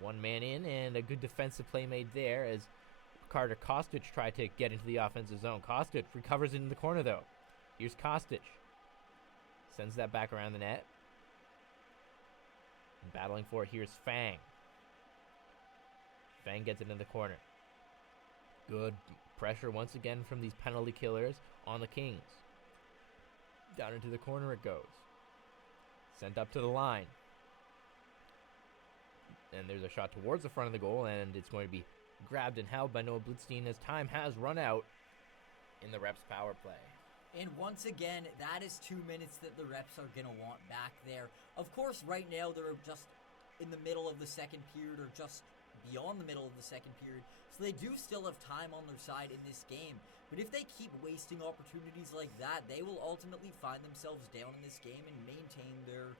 One man in, and a good defensive play made there as Carter Kostic tried to get into the offensive zone. Kostic recovers it in the corner, though. Here's Kostic. Sends that back around the net. And battling for it, here's Fang. Fang gets it in the corner. Good pressure once again from these penalty killers. on the Kings. Down into the corner it goes. Sent up to the line. And there's a shot towards the front of the goal, and it's going to be grabbed and held by Noah Blitzstein as time has run out in the Reps power play. And once again, that is 2 minutes that the Reps are going to want back there. Of course, right now they're just in the middle of the second period, or just beyond the middle of the second period, so they do still have time on their side in this game. But if they keep wasting opportunities like that, they will ultimately find themselves down in this game and maintain their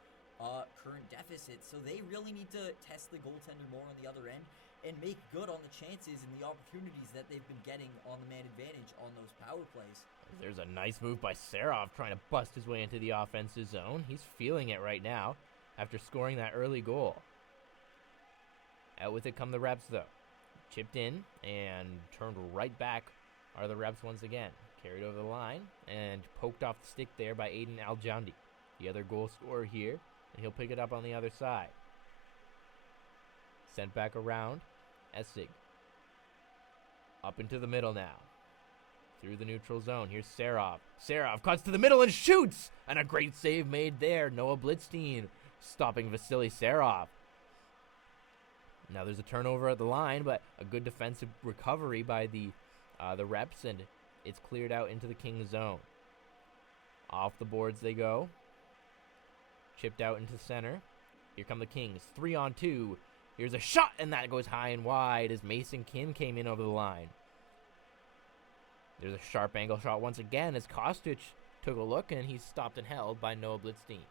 current deficit. So they really need to test the goaltender more on the other end and make good on the chances and the opportunities that they've been getting on the man advantage on those power plays. There's a nice move by Serov trying to bust his way into the offensive zone. He's feeling it right now after scoring that early goal. Out with it come the Reps, though. Chipped in and turned right back are the Reps once again. Carried over the line and poked off the stick there by Aidan Al-Joundi, the other goal scorer here, and he'll pick it up on the other side. Sent back around. Essig. Up into the middle now. Through the neutral zone. Here's Serov. Serov cuts to the middle and shoots! And a great save made there. Noah Blitzstein stopping Vasily Serov. Now there's a turnover at the line, but a good defensive recovery by the Reps, and it's cleared out into the Kings zone. Off the boards they go. Chipped out into center. Here come the Kings. 3-on-2. Here's a shot, and that goes high and wide as Mason Kim came in over the line. There's a sharp angle shot once again as Kostic took a look, and he's stopped and held by Noah Blitzstein.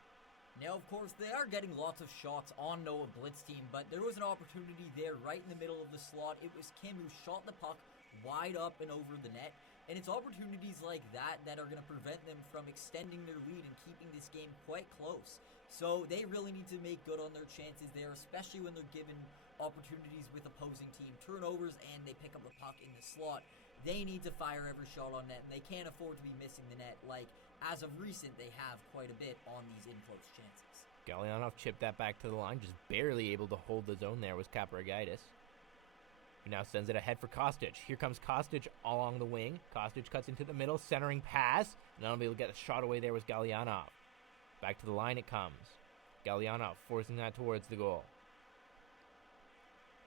Now, of course, they are getting lots of shots on Noah Blitzstein, but there was an opportunity there right in the middle of the slot. It was Kim who shot the puck wide up and over the net, and it's opportunities like that that are going to prevent them from extending their lead and keeping this game quite close. So they really need to make good on their chances there, especially when they're given opportunities with opposing team turnovers and they pick up the puck in the slot. They need to fire every shot on net, and they can't afford to be missing the net like, as of recent, they have quite a bit on these in-close chances. Galyanov chipped that back to the line, just barely able to hold the zone there was Kaparagaitis. He now sends it ahead for Kostic. Here comes Kostic along the wing. Kostic cuts into the middle, centering pass, and unable to get a shot away there was Galyanov. Back to the line it comes. Galyanov forcing that towards the goal.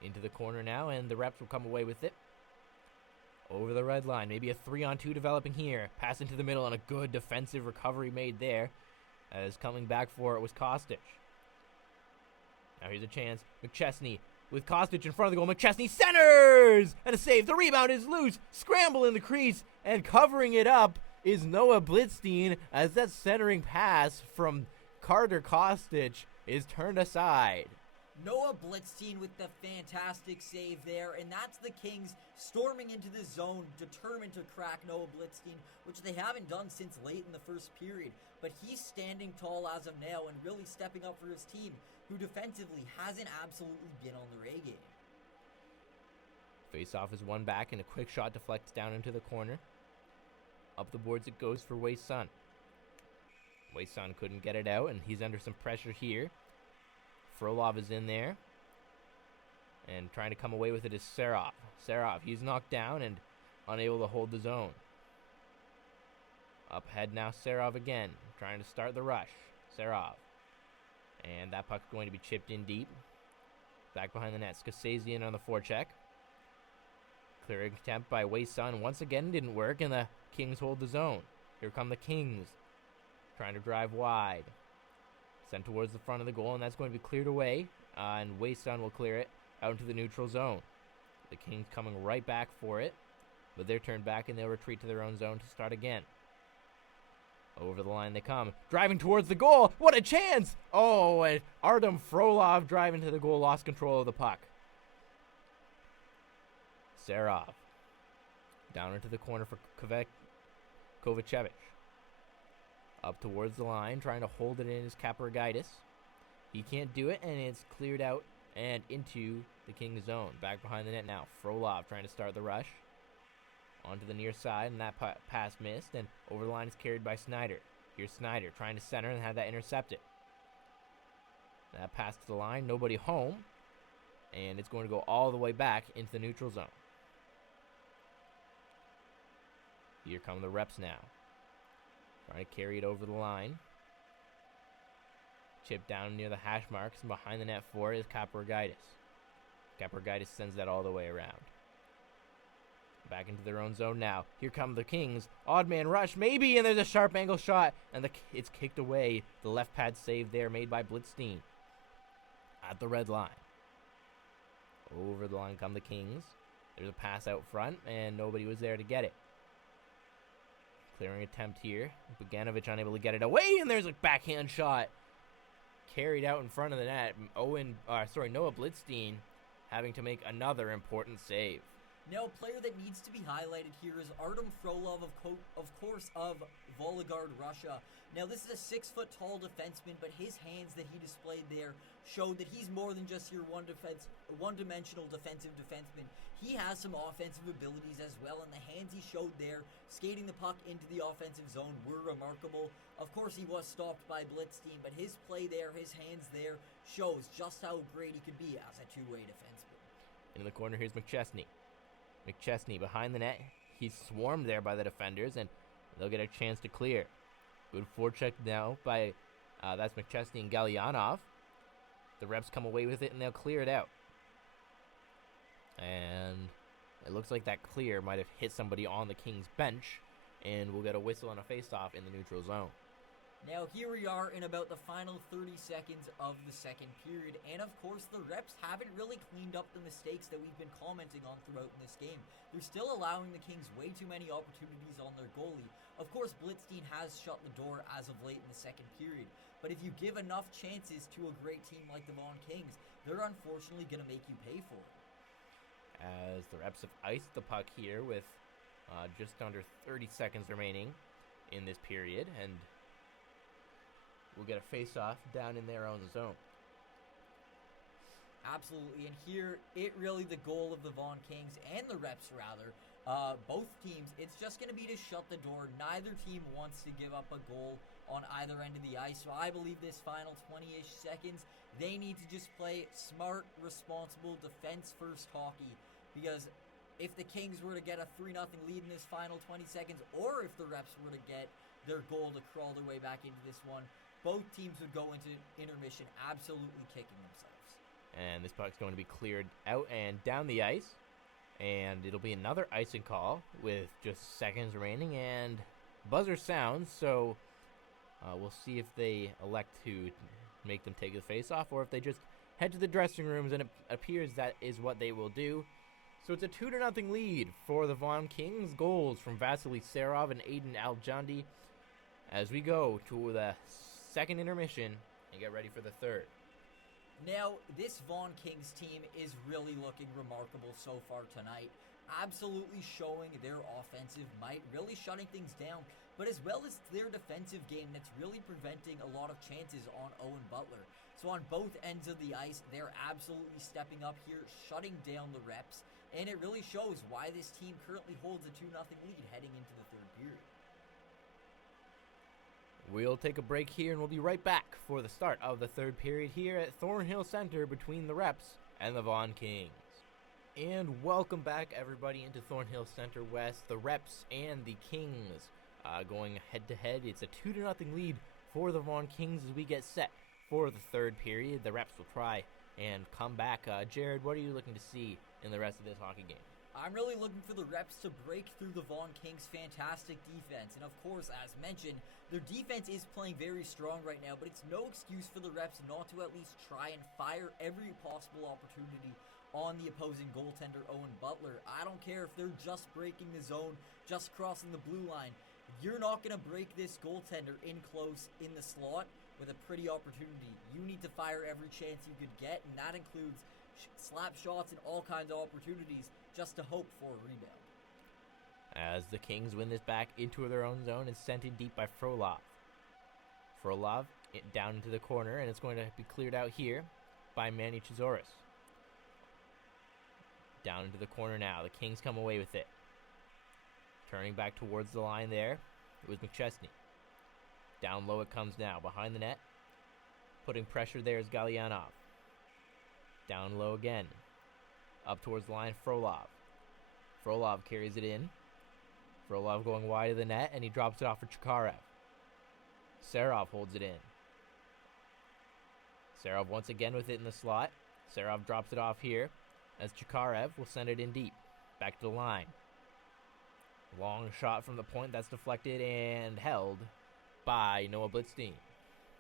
Into the corner now, and the Reps will come away with it. Over the red line, maybe a 3-on-2 developing here. Pass into the middle and a good defensive recovery made there. As coming back for it was Kostic. Now here's a chance. McChesney with Kostic in front of the goal. McChesney centers! And a save. The rebound is loose. Scramble in the crease. And covering it up is Noah Blitzstein as that centering pass from Carter Kostic is turned aside. Noah Blitzstein with the fantastic save there, and that's the Kings storming into the zone, determined to crack Noah Blitzstein, which they haven't done since late in the first period. But he's standing tall as of now and really stepping up for his team, who defensively hasn't absolutely been on their A game. Faceoff is won back, and a quick shot deflects down into the corner. Up the boards it goes for Wei Sun. Wei Sun couldn't get it out, and he's under some pressure here. Frolov is in there. And trying to come away with it is Serov. Serov, he's knocked down and unable to hold the zone. Up ahead now, Serov again, trying to start the rush. Serov. And that puck's going to be chipped in deep. Back behind the net, Skasazian on the forecheck. Clearing attempt by Wei Sun once again didn't work, and the Kings hold the zone. Here come the Kings, trying to drive wide. Sent towards the front of the goal, and that's going to be cleared away. And Wei Sun will clear it out into the neutral zone. The Kings coming right back for it, but they're turned back and they'll retreat to their own zone to start again. Over the line they come, driving towards the goal. What a chance! Oh, and Artem Frolov driving to the goal, lost control of the puck. Serov down into the corner for Kovacevic. Up towards the line, trying to hold it in is Kaparagaitis. He can't do it, and it's cleared out and into the Kings zone. Back behind the net now. Frolov trying to start the rush. Onto the near side, and that pass missed, and over the line is carried by Snyder. Here's Snyder trying to center and have that intercepted. That pass to the line, nobody home, and it's going to go all the way back into the neutral zone. Here come the reps now. Trying to carry it over the line. Chip down near the hash marks, and behind the net for it is Kaparagaitis. Kaparagaitis sends that all the way around. Back into their own zone now. Here come the Kings. Odd man rush, maybe, and there's a sharp angle shot, and it's kicked away. The left pad save there made by Blitzstein. At the red line. Over the line come the Kings. There's a pass out front, and nobody was there to get it. Clearing attempt here. Bogdanovic unable to get it away, and there's a backhand shot. Carried out in front of the net. Noah Blitzstein having to make another important save. Now, a player that needs to be highlighted here is Artem Frolov, of course, of Volgograd, Russia. Now, this is a 6-foot-tall defenseman, but his hands that he displayed there showed that he's more than just your one-dimensional defensive defenseman. He has some offensive abilities as well, and the hands he showed there, skating the puck into the offensive zone, were remarkable. Of course, he was stopped by Blitzstein, but his play there, his hands there, shows just how great he could be as a two-way defenseman. In the corner, here's McChesney. McChesney behind the net. He's swarmed there by the defenders, and they'll get a chance to clear. Good forecheck now by, that's McChesney and Galyanov. The reps come away with it, and they'll clear it out. And it looks like that clear might have hit somebody on the Kings bench, and we'll get a whistle and a face-off in the neutral zone. Now, here we are in about the final 30 seconds of the second period, and of course, the reps haven't really cleaned up the mistakes that we've been commenting on throughout in this game. They're still allowing the Kings way too many opportunities on their goalie. Of course, Blitzstein has shut the door as of late in the second period, but if you give enough chances to a great team like the Vaughan Kings, they're unfortunately going to make you pay for it. As the reps have iced the puck here with just under 30 seconds remaining in this period, and we'll get a face-off down in their own zone. Absolutely, and here, really the goal of the Vaughan Kings, and the reps rather, both teams, it's just going to be to shut the door. Neither team wants to give up a goal on either end of the ice, so I believe this final 20-ish seconds, they need to just play smart, responsible, defense-first hockey, because if the Kings were to get a 3-0 lead in this final 20 seconds, or if the reps were to get their goal to crawl their way back into this one, both teams would go into intermission absolutely kicking themselves. And this puck's going to be cleared out and down the ice. And it'll be another icing call with just seconds remaining. And buzzer sounds, so we'll see if they elect to make them take the face-off or if they just head to the dressing rooms, and it appears that is what they will do. So it's a 2-0 lead for the Vaughan Kings. Goals from Vasily Serov and Aidan Al-Joundi as we go to the second intermission and get ready for the third. Now, this Vaughan Kings team is really looking remarkable so far tonight. Absolutely showing their offensive might, really shutting things down, but as well as their defensive game that's really preventing a lot of chances on Owen Butler. So on both ends of the ice, they're absolutely stepping up here, shutting down the reps, and it really shows why this team currently holds a 2-0 lead heading into the third period. We'll take a break here, and we'll be right back for the start of the third period here at Thornhill Center between the Reps and the Vaughan Kings. And welcome back, everybody, into Thornhill Center West. The Reps and the Kings going head-to-head. It's a 2-0 lead for the Vaughan Kings as we get set for the third period. The Reps will try and come back. Jared, what are you looking to see in the rest of this hockey game? I'm really looking for the Reps to break through the Vaughan Kings' fantastic defense. And of course, as mentioned, their defense is playing very strong right now, but it's no excuse for the Reps not to at least try and fire every possible opportunity on the opposing goaltender, Owen Butler. I don't care if they're just breaking the zone, just crossing the blue line. You're not going to break this goaltender in close in the slot with a pretty opportunity. You need to fire every chance you could get, and that includes slap shots and all kinds of opportunities just to hope for a rebound. As the Kings win this back into their own zone and sent in deep by Frolov. Frolov down into the corner, and it's going to be cleared out here by Manny Chizoris. Down into the corner now. The Kings come away with it. Turning back towards the line there, it was McChesney. Down low it comes now, behind the net. Putting pressure there is Galyanov. Down low again. Up towards the line, Frolov. Frolov carries it in. Frolov going wide of the net, and he drops it off for Chukharev. Serov holds it in. Serov once again with it in the slot. Serov drops it off here as Chukharev will send it in deep. Back to the line. Long shot from the point that's deflected and held by Noah Blitzstein.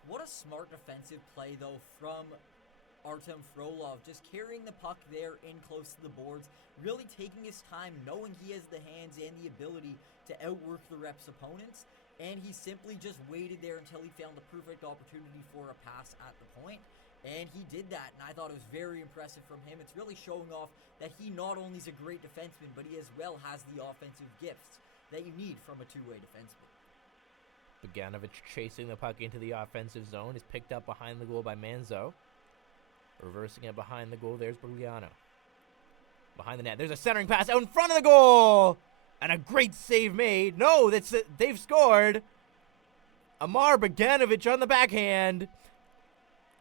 What a smart defensive play, though, from Artem Frolov. Just carrying the puck there in close to the boards. Really taking his time, knowing he has the hands and the ability to outwork the Reps' opponents. And he simply just waited there until he found the perfect opportunity for a pass at the point. And he did that, and I thought it was very impressive from him. It's really showing off that he not only is a great defenseman, but he as well has the offensive gifts that you need from a two-way defenseman. Bogdanovich chasing the puck into the offensive zone is picked up behind the goal by Manzo. Reversing it behind the goal, there's Brigliano. Behind the net, there's a centering pass out in front of the goal! And a great save made. No, that's it. They've scored. Amar Bogdanovich on the backhand.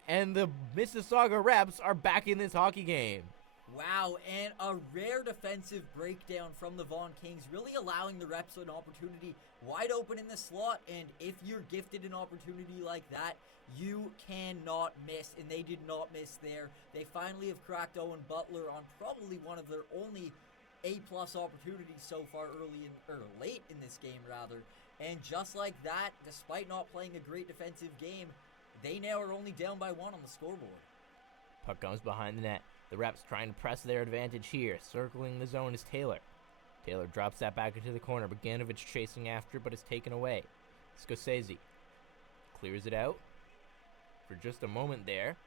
And the Mississauga Reps are back in this hockey game. Wow, and a rare defensive breakdown from the Vaughan Kings, really allowing the Reps an opportunity wide open in the slot, and if you're gifted an opportunity like that, you cannot miss, and they did not miss there. They finally have cracked Owen Butler on probably one of their only A-plus opportunities so far late in this game, rather. And just like that, despite not playing a great defensive game, they now are only down by 1 on the scoreboard. Puck comes behind the net. The Reps trying to press their advantage here. Circling the zone is Taylor. Taylor drops that back into the corner. Bogdanovich chasing after, but it's taken away. Scorsese clears it out for just a moment there,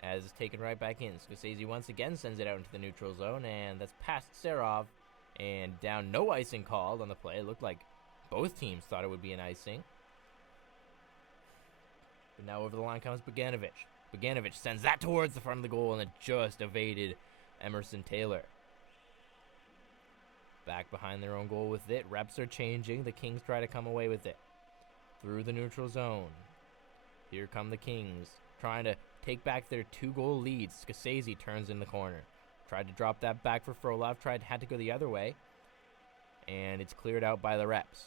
as it's taken right back in. Scorsese once again sends it out into the neutral zone, and that's past Serov, and down. No icing called on the play. It looked like both teams thought it would be an icing. But now over the line comes Bogdanovich. Bogdanovich sends that towards the front of the goal, and it just evaded Emerson Taylor. Back behind their own goal with it. Reps are changing. The Kings try to come away with it. Through the neutral zone. Here come the Kings, trying to take back their 2-goal lead. Scorsese turns in the corner. Tried to drop that back for Frolov. Had to go the other way. And it's cleared out by the Reps.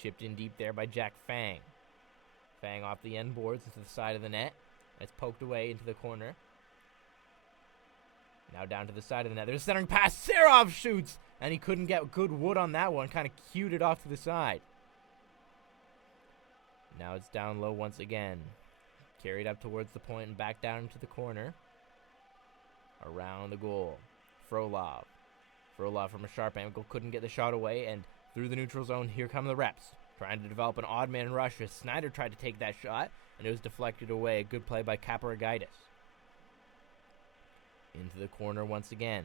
Chipped in deep there by Jack Fang. Fang off the end boards into the side of the net. It's poked away into the corner. Now down to the side of the net. There's a centering pass. Serov shoots! And he couldn't get good wood on that one. Kind of cued it off to the side. Now it's down low once again. Carried up towards the point and back down into the corner. Around the goal. Frolov. Frolov from a sharp angle. Couldn't get the shot away. And through the neutral zone, here come the Reps. Trying to develop an odd man rush. Snyder tried to take that shot, and it was deflected away. A good play by Kaparagaitis. Into the corner once again.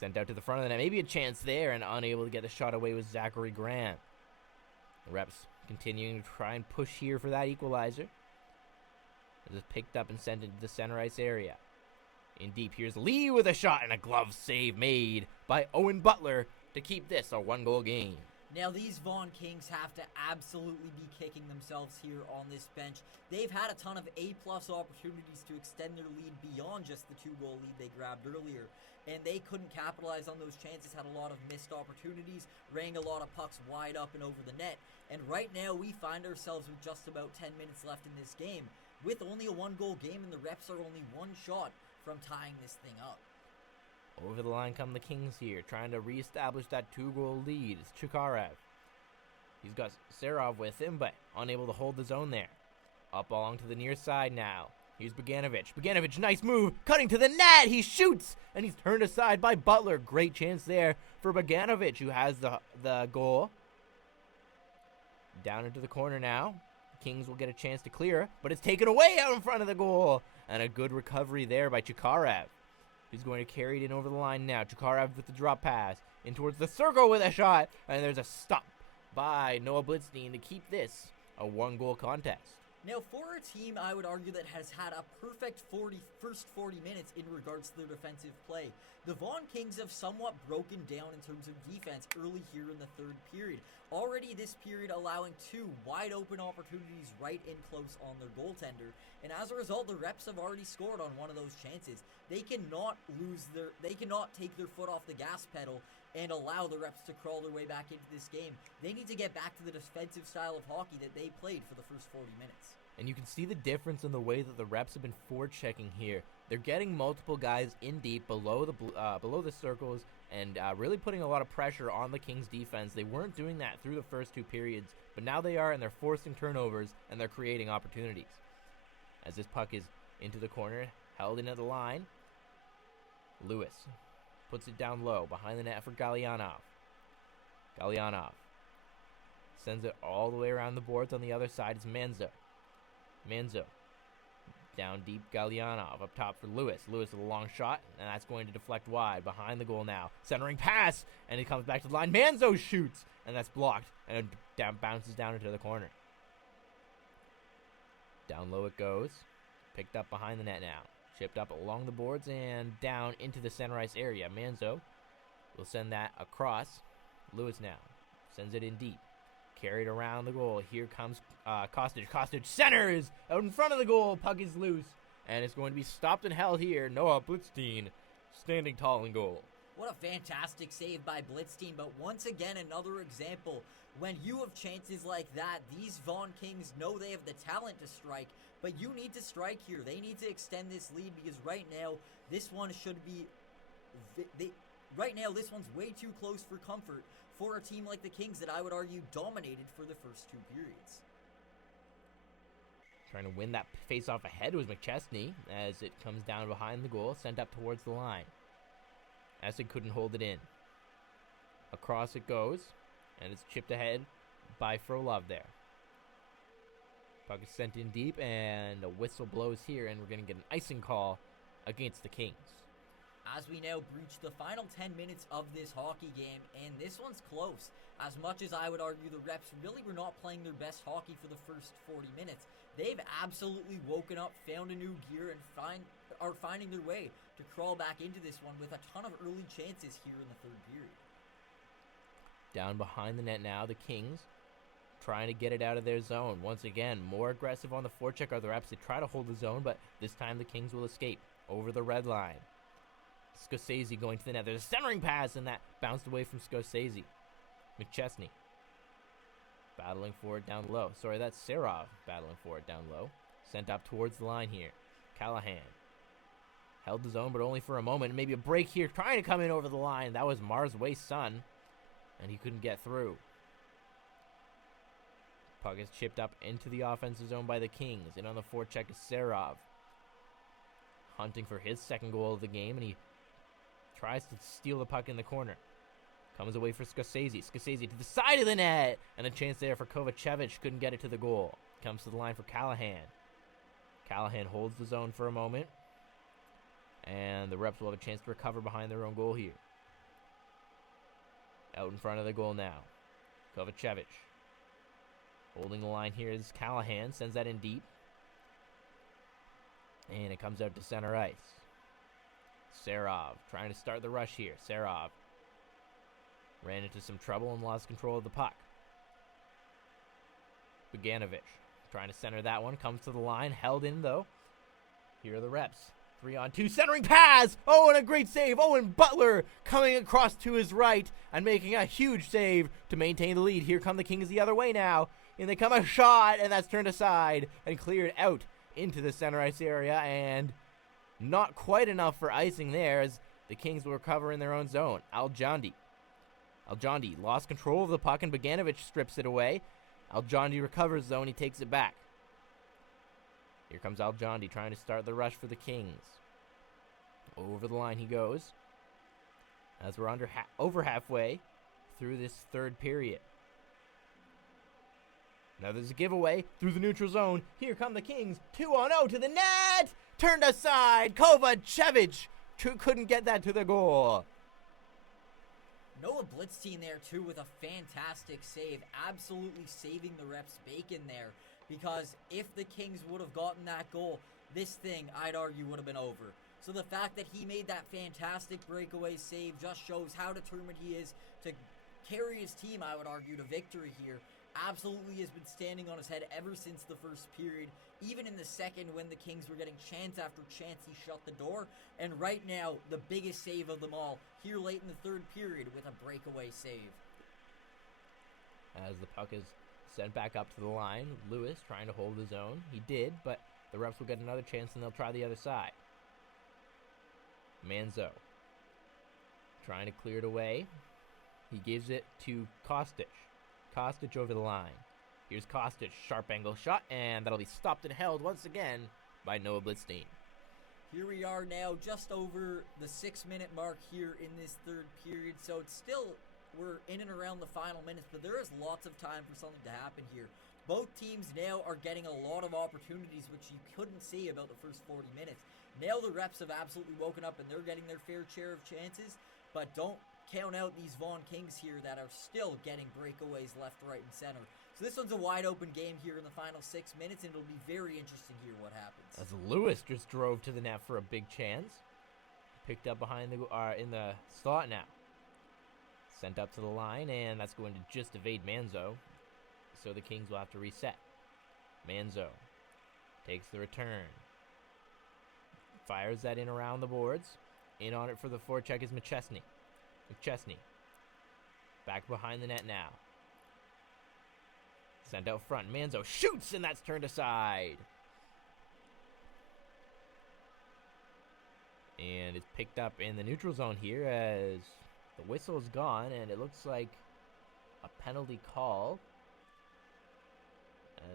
Sent out to the front of the net. Maybe a chance there, and unable to get the shot away was Zachary Graham. The Reps continuing to try and push here for that equalizer. It is picked up and sent into the center ice area. In deep, here's Lee with a shot, and a glove save made by Owen Butler to keep this a 1-goal game. Now, these Vaughan Kings have to absolutely be kicking themselves here on this bench. They've had a ton of A-plus opportunities to extend their lead beyond just the 2-goal lead they grabbed earlier, and they couldn't capitalize on those chances, had a lot of missed opportunities, rang a lot of pucks wide up and over the net, and right now we find ourselves with just about 10 minutes left in this game, with only a 1-goal game, and the Reps are only 1 shot from tying this thing up. Over the line come the Kings here, trying to reestablish that 2-goal lead. It's Chukharev. He's got Serov with him, but unable to hold the zone there. Up along to the near side now. Here's Bogdanovich. Bogdanovich, nice move, cutting to the net. He shoots, and he's turned aside by Butler. Great chance there for Bogdanovich, who has the goal. Down into the corner now. The Kings will get a chance to clear, but it's taken away out in front of the goal. And a good recovery there by Chukharev. He's going to carry it in over the line now. Chukharev with the drop pass. In towards the circle with a shot. And there's a stop by Noah Blitzstein to keep this a 1-goal contest. Now, for a team, I would argue that has had a perfect first 40 minutes in regards to their defensive play, the Vaughan Kings have somewhat broken down in terms of defense early here in the third period. Already this period allowing 2 wide open opportunities right in close on their goaltender. And as a result, the Reps have already scored on one of those chances. They cannot take their foot off the gas pedal and allow the Reps to crawl their way back into this game. They need to get back to the defensive style of hockey that they played for the first 40 minutes. And you can see the difference in the way that the Reps have been forechecking here. They're getting multiple guys in deep below the circles and really putting a lot of pressure on the Kings defense. They weren't doing that through the first 2 periods, but now they are, and they're forcing turnovers and they're creating opportunities. As this puck is into the corner, held in at the line, Lewis puts it down low behind the net for Galyanov. Galyanov sends it all the way around the boards. On the other side is Manzo. Manzo down deep, Galyanov up top for Lewis. Lewis with a long shot, and that's going to deflect wide behind the goal now. Centering pass, and it comes back to the line. Manzo shoots, and that's blocked, and it bounces down into the corner. Down low it goes. Picked up behind the net now. Chipped up along the boards and down into the center ice area. Manzo will send that across. Lewis now sends it in deep. Carried around the goal. Here comes Kostic. Kostic centers out in front of the goal. Puck is loose, and it's going to be stopped and held here. Noah Blitzstein standing tall in goal. What a fantastic save by Blitzstein, but once again, another example. When you have chances like that, these Vaughan Kings know they have the talent to strike, but you need to strike here. They need to extend this lead because right now, this one should be... Right now, this one's way too close for comfort for a team like the Kings that I would argue dominated for the first 2 periods. Trying to win that face-off ahead was McChesney as it comes down behind the goal, sent up towards the line. Essig couldn't hold it in. Across it goes, and it's chipped ahead by Frolov there. Puck is sent in deep, and a whistle blows here, and we're going to get an icing call against the Kings. As we now breach the final 10 minutes of this hockey game, and this one's close. As much as I would argue the Reps really were not playing their best hockey for the first 40 minutes, they've absolutely woken up, found a new gear, and are finding their way to crawl back into this one with a ton of early chances here in the 3rd period. Down behind the net now, the Kings trying to get it out of their zone. Once again, more aggressive on the forecheck are the Reps. They try to hold the zone, but this time the Kings will escape over the red line. Scorsese going to the net. There's a centering pass, and that bounced away from Scorsese. McChesney battling for it down low. Sorry, that's Serov battling for it down low. Sent up towards the line here. Callahan held the zone, but only for a moment. Maybe a break here, trying to come in over the line. That was Mars Way's son, and he couldn't get through. Puck is chipped up into the offensive zone by the Kings. And on the forecheck is Serov, hunting for his 2nd goal of the game, and he tries to steal the puck in the corner. Comes away for Scorsese. Scorsese to the side of the net. And a chance there for Kovacevic. Couldn't get it to the goal. Comes to the line for Callahan. Callahan holds the zone for a moment. And the Reps will have a chance to recover behind their own goal here. Out in front of the goal now. Kovacevic. Holding the line here is Callahan. Sends that in deep. And it comes out to center ice. Serov trying to start the rush here. Serov ran into some trouble and lost control of the puck. Bogdanovic trying to center that one. Comes to the line. Held in, though. Here are the Reps. 3-on-2. Centering pass! Oh, and a great save. Owen Butler coming across to his right and making a huge save to maintain the lead. Here come the Kings the other way now. And they come a shot, and that's turned aside and cleared out into the center ice area, and not quite enough for icing there as the Kings will recover in their own zone. Al-Joundi lost control of the puck, and Bogdanovic strips it away. Al-Joundi recovers zone. He takes it back. Here comes Al-Joundi trying to start the rush for the Kings. Over the line he goes as we're over halfway through this 3rd period. Now there's a giveaway through the neutral zone. Here come the Kings. 2-on-0 to the net. Turned aside. Kovacevic couldn't get that to the goal. Noah Blitzstein there too with a fantastic save. Absolutely saving the Reps bacon there. Because if the Kings would have gotten that goal, this thing, I'd argue, would have been over. So the fact that he made that fantastic breakaway save just shows how determined he is to carry his team, I would argue, to victory here. absolutely has been standing on his head ever since the first period. Even in the second, when the Kings were getting chance after chance, he shut the door. And right now, the biggest save of them all, here late in the third period with a breakaway save. As the puck is sent back up to the line, Lewis trying to hold his own. He did, but the refs will get another chance and they'll try the other side. Manzo trying to clear it away. He gives it to Kostic. Kostic over the line. Here's Kostic, sharp angle shot, and that'll be stopped and held once again by Noah Blitzstein. Here we are now just over the 6-minute mark here in this third period, so it's still, we're in and around the final minutes, but there is lots of time for something to happen here. Both teams now are getting a lot of opportunities, which you couldn't see about the first 40 minutes. Now the refs have absolutely woken up and they're getting their fair share of chances, but don't count out these Vaughan Kings here that are still getting breakaways left, right, and center. So this one's a wide open game here in the final 6 minutes, and it'll be very interesting here what happens. As Lewis just drove to the net for a big chance. Picked up behind the in the slot now. Sent up to the line, and that's going to just evade Manzo. So the Kings will have to reset. Manzo takes the return. Fires that in around the boards. In on it for the forecheck is McChesney. McChesney. Back behind the net now. Sent out front. Manzo shoots, and that's turned aside. And it's picked up in the neutral zone here as the whistle is gone, and it looks like a penalty call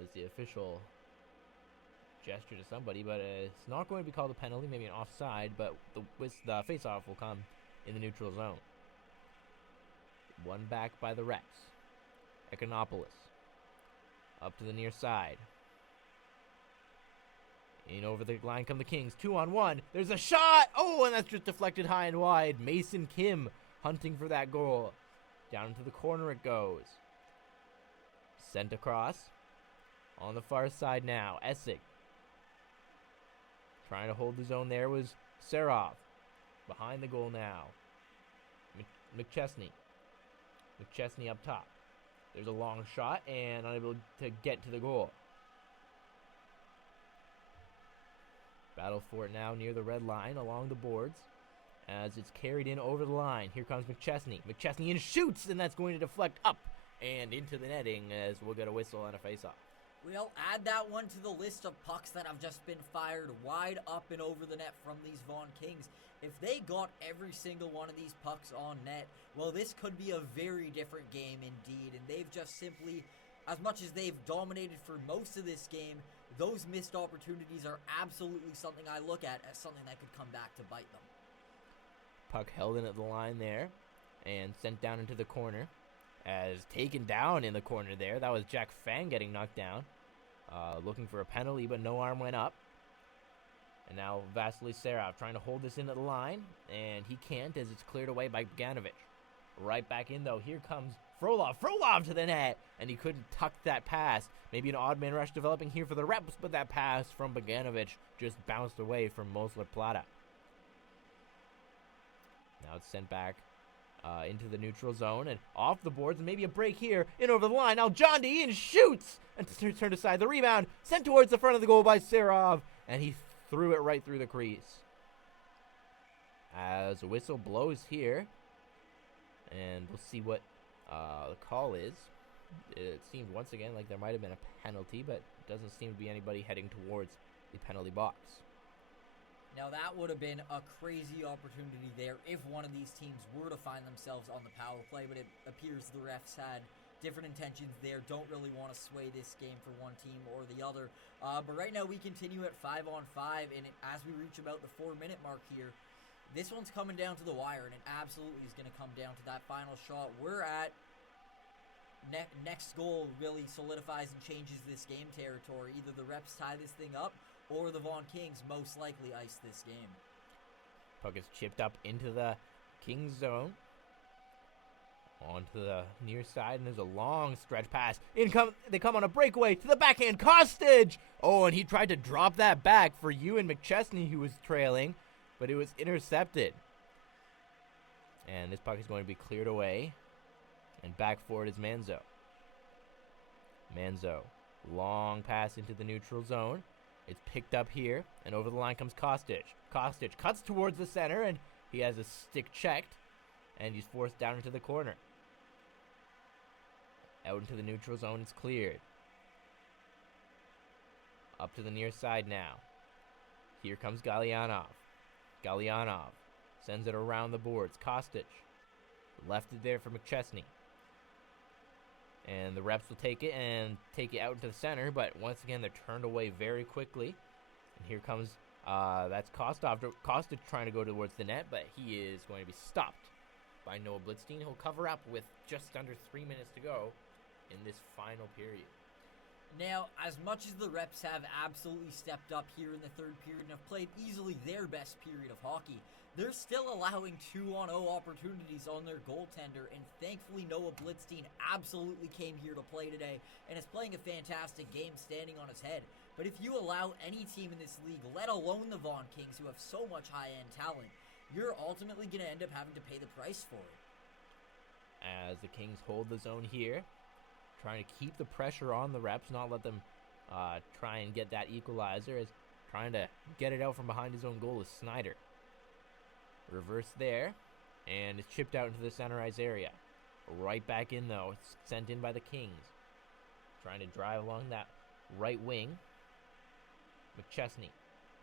as the official gesture to somebody, but it's not going to be called a penalty, maybe an offside, but the face-off will come in the neutral zone. One back by the Rex. Econopolis. Up to the near side. In over the line come the Kings. 2-on-1. There's a shot! Oh, and that's just deflected high and wide. Mason Kim hunting for that goal. Down into the corner it goes. Sent across. On the far side now. Essig. Trying to hold the zone there was Serov. Behind the goal now. McChesney. McChesney up top. There's a long shot and unable to get to the goal. Battle for it now near the red line along the boards as it's carried in over the line. Here comes McChesney. McChesney in shoots, and that's going to deflect up and into the netting as we'll get a whistle and a face-off. We'll add that one to the list of pucks that have just been fired wide up and over the net from these Vaughan Kings. If they got every single one of these pucks on net, well, this could be a very different game indeed. And they've just simply, as much as they've dominated for most of this game, those missed opportunities are absolutely something I look at as something that could come back to bite them. Puck held in at the line there and sent down into the corner. As taken down in the corner there, that was Jack Fang getting knocked down. Looking for a penalty, but no arm went up. And now Vasily Serov trying to hold this in at the line, and he can't as it's cleared away by Bogdanovich. Right back in, though. Here comes Frolov. Frolov to the net, and he couldn't tuck that pass. Maybe an odd man rush developing here for the Reps, but that pass from Bogdanovich just bounced away from Mosler Plata. Now it's sent back into the neutral zone and off the boards, and maybe a break here. In over the line. Al-Joundi in shoots and turned aside. The rebound sent towards the front of the goal by Serov, and he threw it right through the crease. As a whistle blows here, and we'll see what the call is. It seemed once again like there might have been a penalty, but it doesn't seem to be anybody heading towards the penalty box. Now that would have been a crazy opportunity there if one of these teams were to find themselves on the power play, but it appears the refs had different intentions there. Don't really want to sway this game for one team or the other. But right now we continue at 5-on-5, and as we reach about the 4-minute mark here, this one's coming down to the wire, and it absolutely is going to come down to that final shot. We're at next goal really solidifies and changes this game territory. Either the Reps tie this thing up, or the Vaughan Kings most likely ice this game. Puck is chipped up into the Kings zone. Onto the near side, and there's a long stretch pass. They come on a breakaway to the backhand. Kostic! Oh, and he tried to drop that back for Ewan McChesney, who was trailing, but it was intercepted. And this puck is going to be cleared away. And back for it is Manzo. Manzo, long pass into the neutral zone. It's picked up here, and over the line comes Kostic. Kostic cuts towards the center, and he has a stick checked, and he's forced down into the corner. Out into the neutral zone, it's cleared. Up to the near side now. Here comes Galyanov. Galyanov sends it around the boards. Kostic left it there for McChesney. And the reps will take it and take it out into the center, but once again, they're turned away very quickly. And here comes, that's Kostic trying to go towards the net, but he is going to be stopped by Noah Blitzstein. He'll cover up with just under 3 minutes to go in this final period. Now, as much as the reps have absolutely stepped up here in the third period and have played easily their best period of hockey, they're still allowing 2-on-0 opportunities on their goaltender, and thankfully Noah Blitzstein absolutely came here to play today and is playing a fantastic game standing on his head. But if you allow any team in this league, let alone the Vaughan Kings, who have so much high-end talent, you're ultimately going to end up having to pay the price for it. As the Kings hold the zone here, trying to keep the pressure on the reps, not let them try and get that equalizer, as trying to get it out from behind his own goal is Snyder. Reverse there, and it's chipped out into the center ice area. Right back in, though. It's sent in by the Kings. Trying to drive along that right wing. McChesney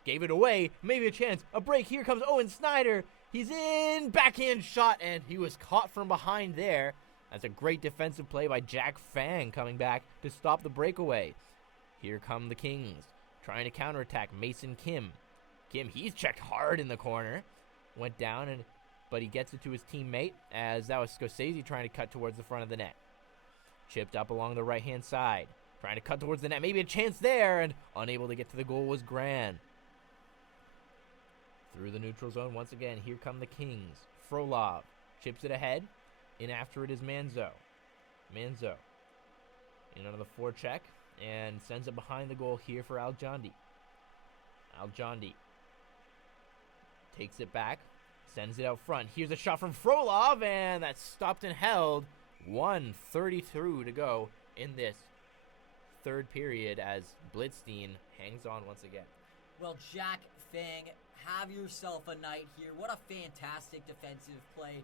gave it away. Maybe a chance. A break. Here comes Owen Snyder. He's in. Backhand shot, and he was caught from behind there. That's a great defensive play by Jack Fang coming back to stop the breakaway. Here come the Kings. Trying to counterattack Mason Kim. Kim, he's checked hard in the corner. Went down, but he gets it to his teammate, as that was Scorsese trying to cut towards the front of the net. Chipped up along the right-hand side. Trying to cut towards the net. Maybe a chance there, and unable to get to the goal was Gran. Through the neutral zone once again. Here come the Kings. Frolov chips it ahead. In after it is Manzo. Manzo in under the forecheck and sends it behind the goal here for Al-Joundi. Al-Joundi takes it back, sends it out front. Here's a shot from Frolov, and that's stopped and held. 1:32 to go in this third period as Blitzstein hangs on once again. Well, Jack Fang, have yourself a night here. What a fantastic defensive play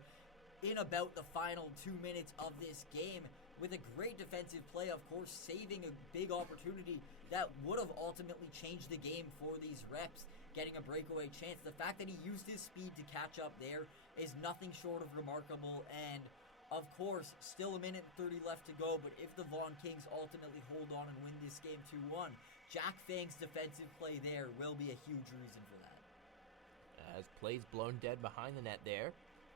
in about the final 2 minutes of this game, with a great defensive play, of course, saving a big opportunity that would have ultimately changed the game for these reps, getting a breakaway chance. The fact that he used his speed to catch up there is nothing short of remarkable, and of course, still a minute and 30 left to go, but if the Vaughan Kings ultimately hold on and win this game 2-1, Jack Fang's defensive play there will be a huge reason for that. As plays blown dead behind the net there.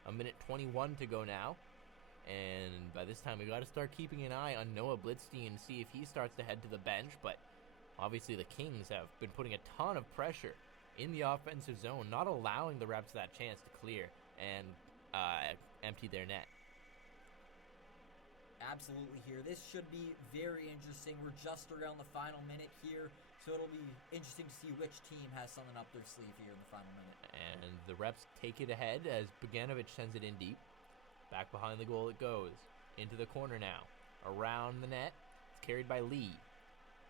A minute 21 to go now. And by this time, we got to start keeping an eye on Noah Blitzstein and see if he starts to head to the bench. But obviously, the Kings have been putting a ton of pressure in the offensive zone, not allowing the reps that chance to clear and empty their net. Absolutely here. This should be very interesting. We're just around the final minute here, so it'll be interesting to see which team has something up their sleeve here in the final minute. And the reps take it ahead as Bogdanovich sends it in deep. Back behind the goal it goes. Into the corner now. Around the net. It's carried by Lee.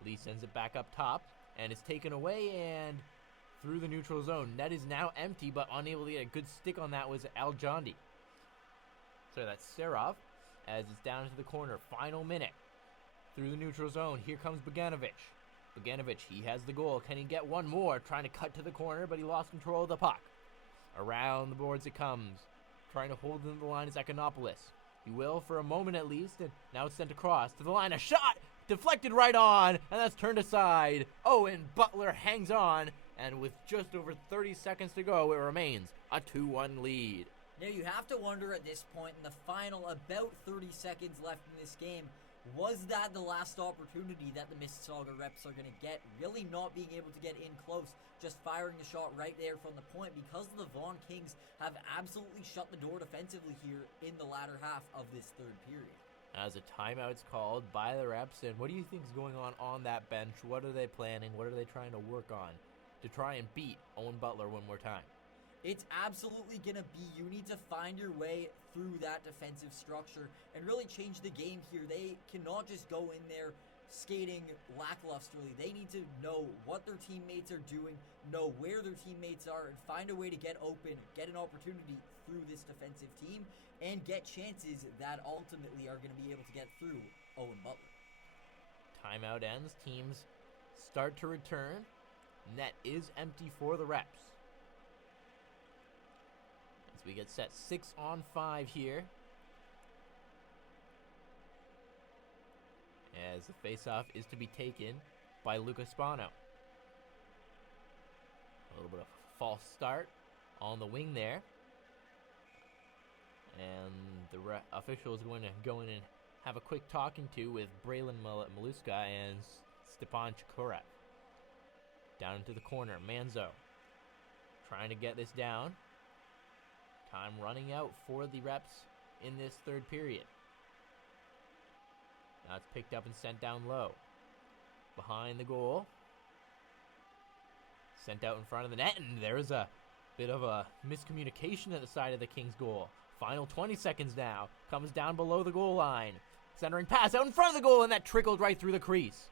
Lee sends it back up top, and it's taken away and through the neutral zone. Net is now empty, but unable to get a good stick on that was Al-Joundi. So that's Serov. As it's down into the corner. Final minute. Through the neutral zone. Here comes Bogdanovich. Bogdanovich, he has the goal. Can he get one more? Trying to cut to the corner, but he lost control of the puck. Around the boards it comes. Trying to hold in the line is Ekonopoulos. He will for a moment at least, and now it's sent across to the line. A shot! Deflected right on, and that's turned aside. Owen Butler hangs on, and with just over 30 seconds to go, it remains a 2-1 lead. Now you have to wonder at this point in the final about 30 seconds left in this game, was that the last opportunity that the Mississauga reps are going to get? Really not being able to get in close, just firing the shot right there from the point, because the Vaughan Kings have absolutely shut the door defensively here in the latter half of this third period. As a timeout's called by the reps, and what do you think is going on that bench? What are they planning? What are they trying to work on to try and beat Owen Butler one more time? It's absolutely going to be, you need to find your way through that defensive structure and really change the game here. They cannot just go in there skating lacklusterly. They need to know what their teammates are doing, know where their teammates are, and find a way to get open, get an opportunity through this defensive team, and get chances that ultimately are going to be able to get through Owen Butler. Timeout ends. Teams start to return. Net is empty for the Reps. As we get set 6-on-5 here. As the faceoff is to be taken by Luca Spano. A little bit of a false start on the wing there. And the official is going to go in and have a quick talking to with Braylon Maluska and Stepan Chukharev. Down into the corner, Manzo trying to get this down. Time running out for the Reps in this third period. Now it's picked up and sent down low. Behind the goal. Sent out in front of the net, and there's a bit of a miscommunication at the side of the Kings goal. Final 20 seconds now. Comes down below the goal line. Centering pass out in front of the goal, and that trickled right through the crease.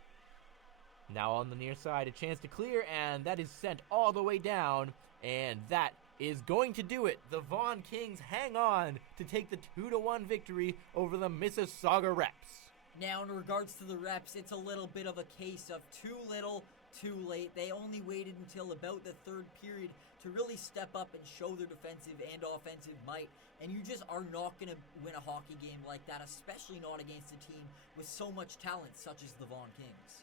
Now on the near side, a chance to clear, and that is sent all the way down, and that is going to do it. The Vaughan Kings hang on to take the 2-1 victory over the Mississauga Reps. Now, in regards to the Reps, it's a little bit of a case of too little, too late. They only waited until about the third period to really step up and show their defensive and offensive might. And you just are not going to win a hockey game like that, especially not against a team with so much talent such as the Vaughan Kings.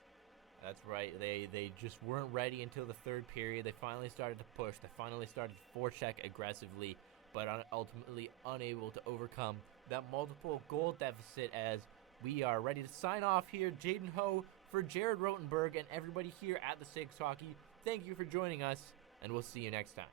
That's right. They just weren't ready until the third period. They finally started to push. They finally started to forecheck aggressively, but ultimately unable to overcome that multiple goal deficit. As we are ready to sign off here, Jaden Ho for Jared Rotenberg and everybody here at the Six Hockey. Thank you for joining us, and we'll see you next time.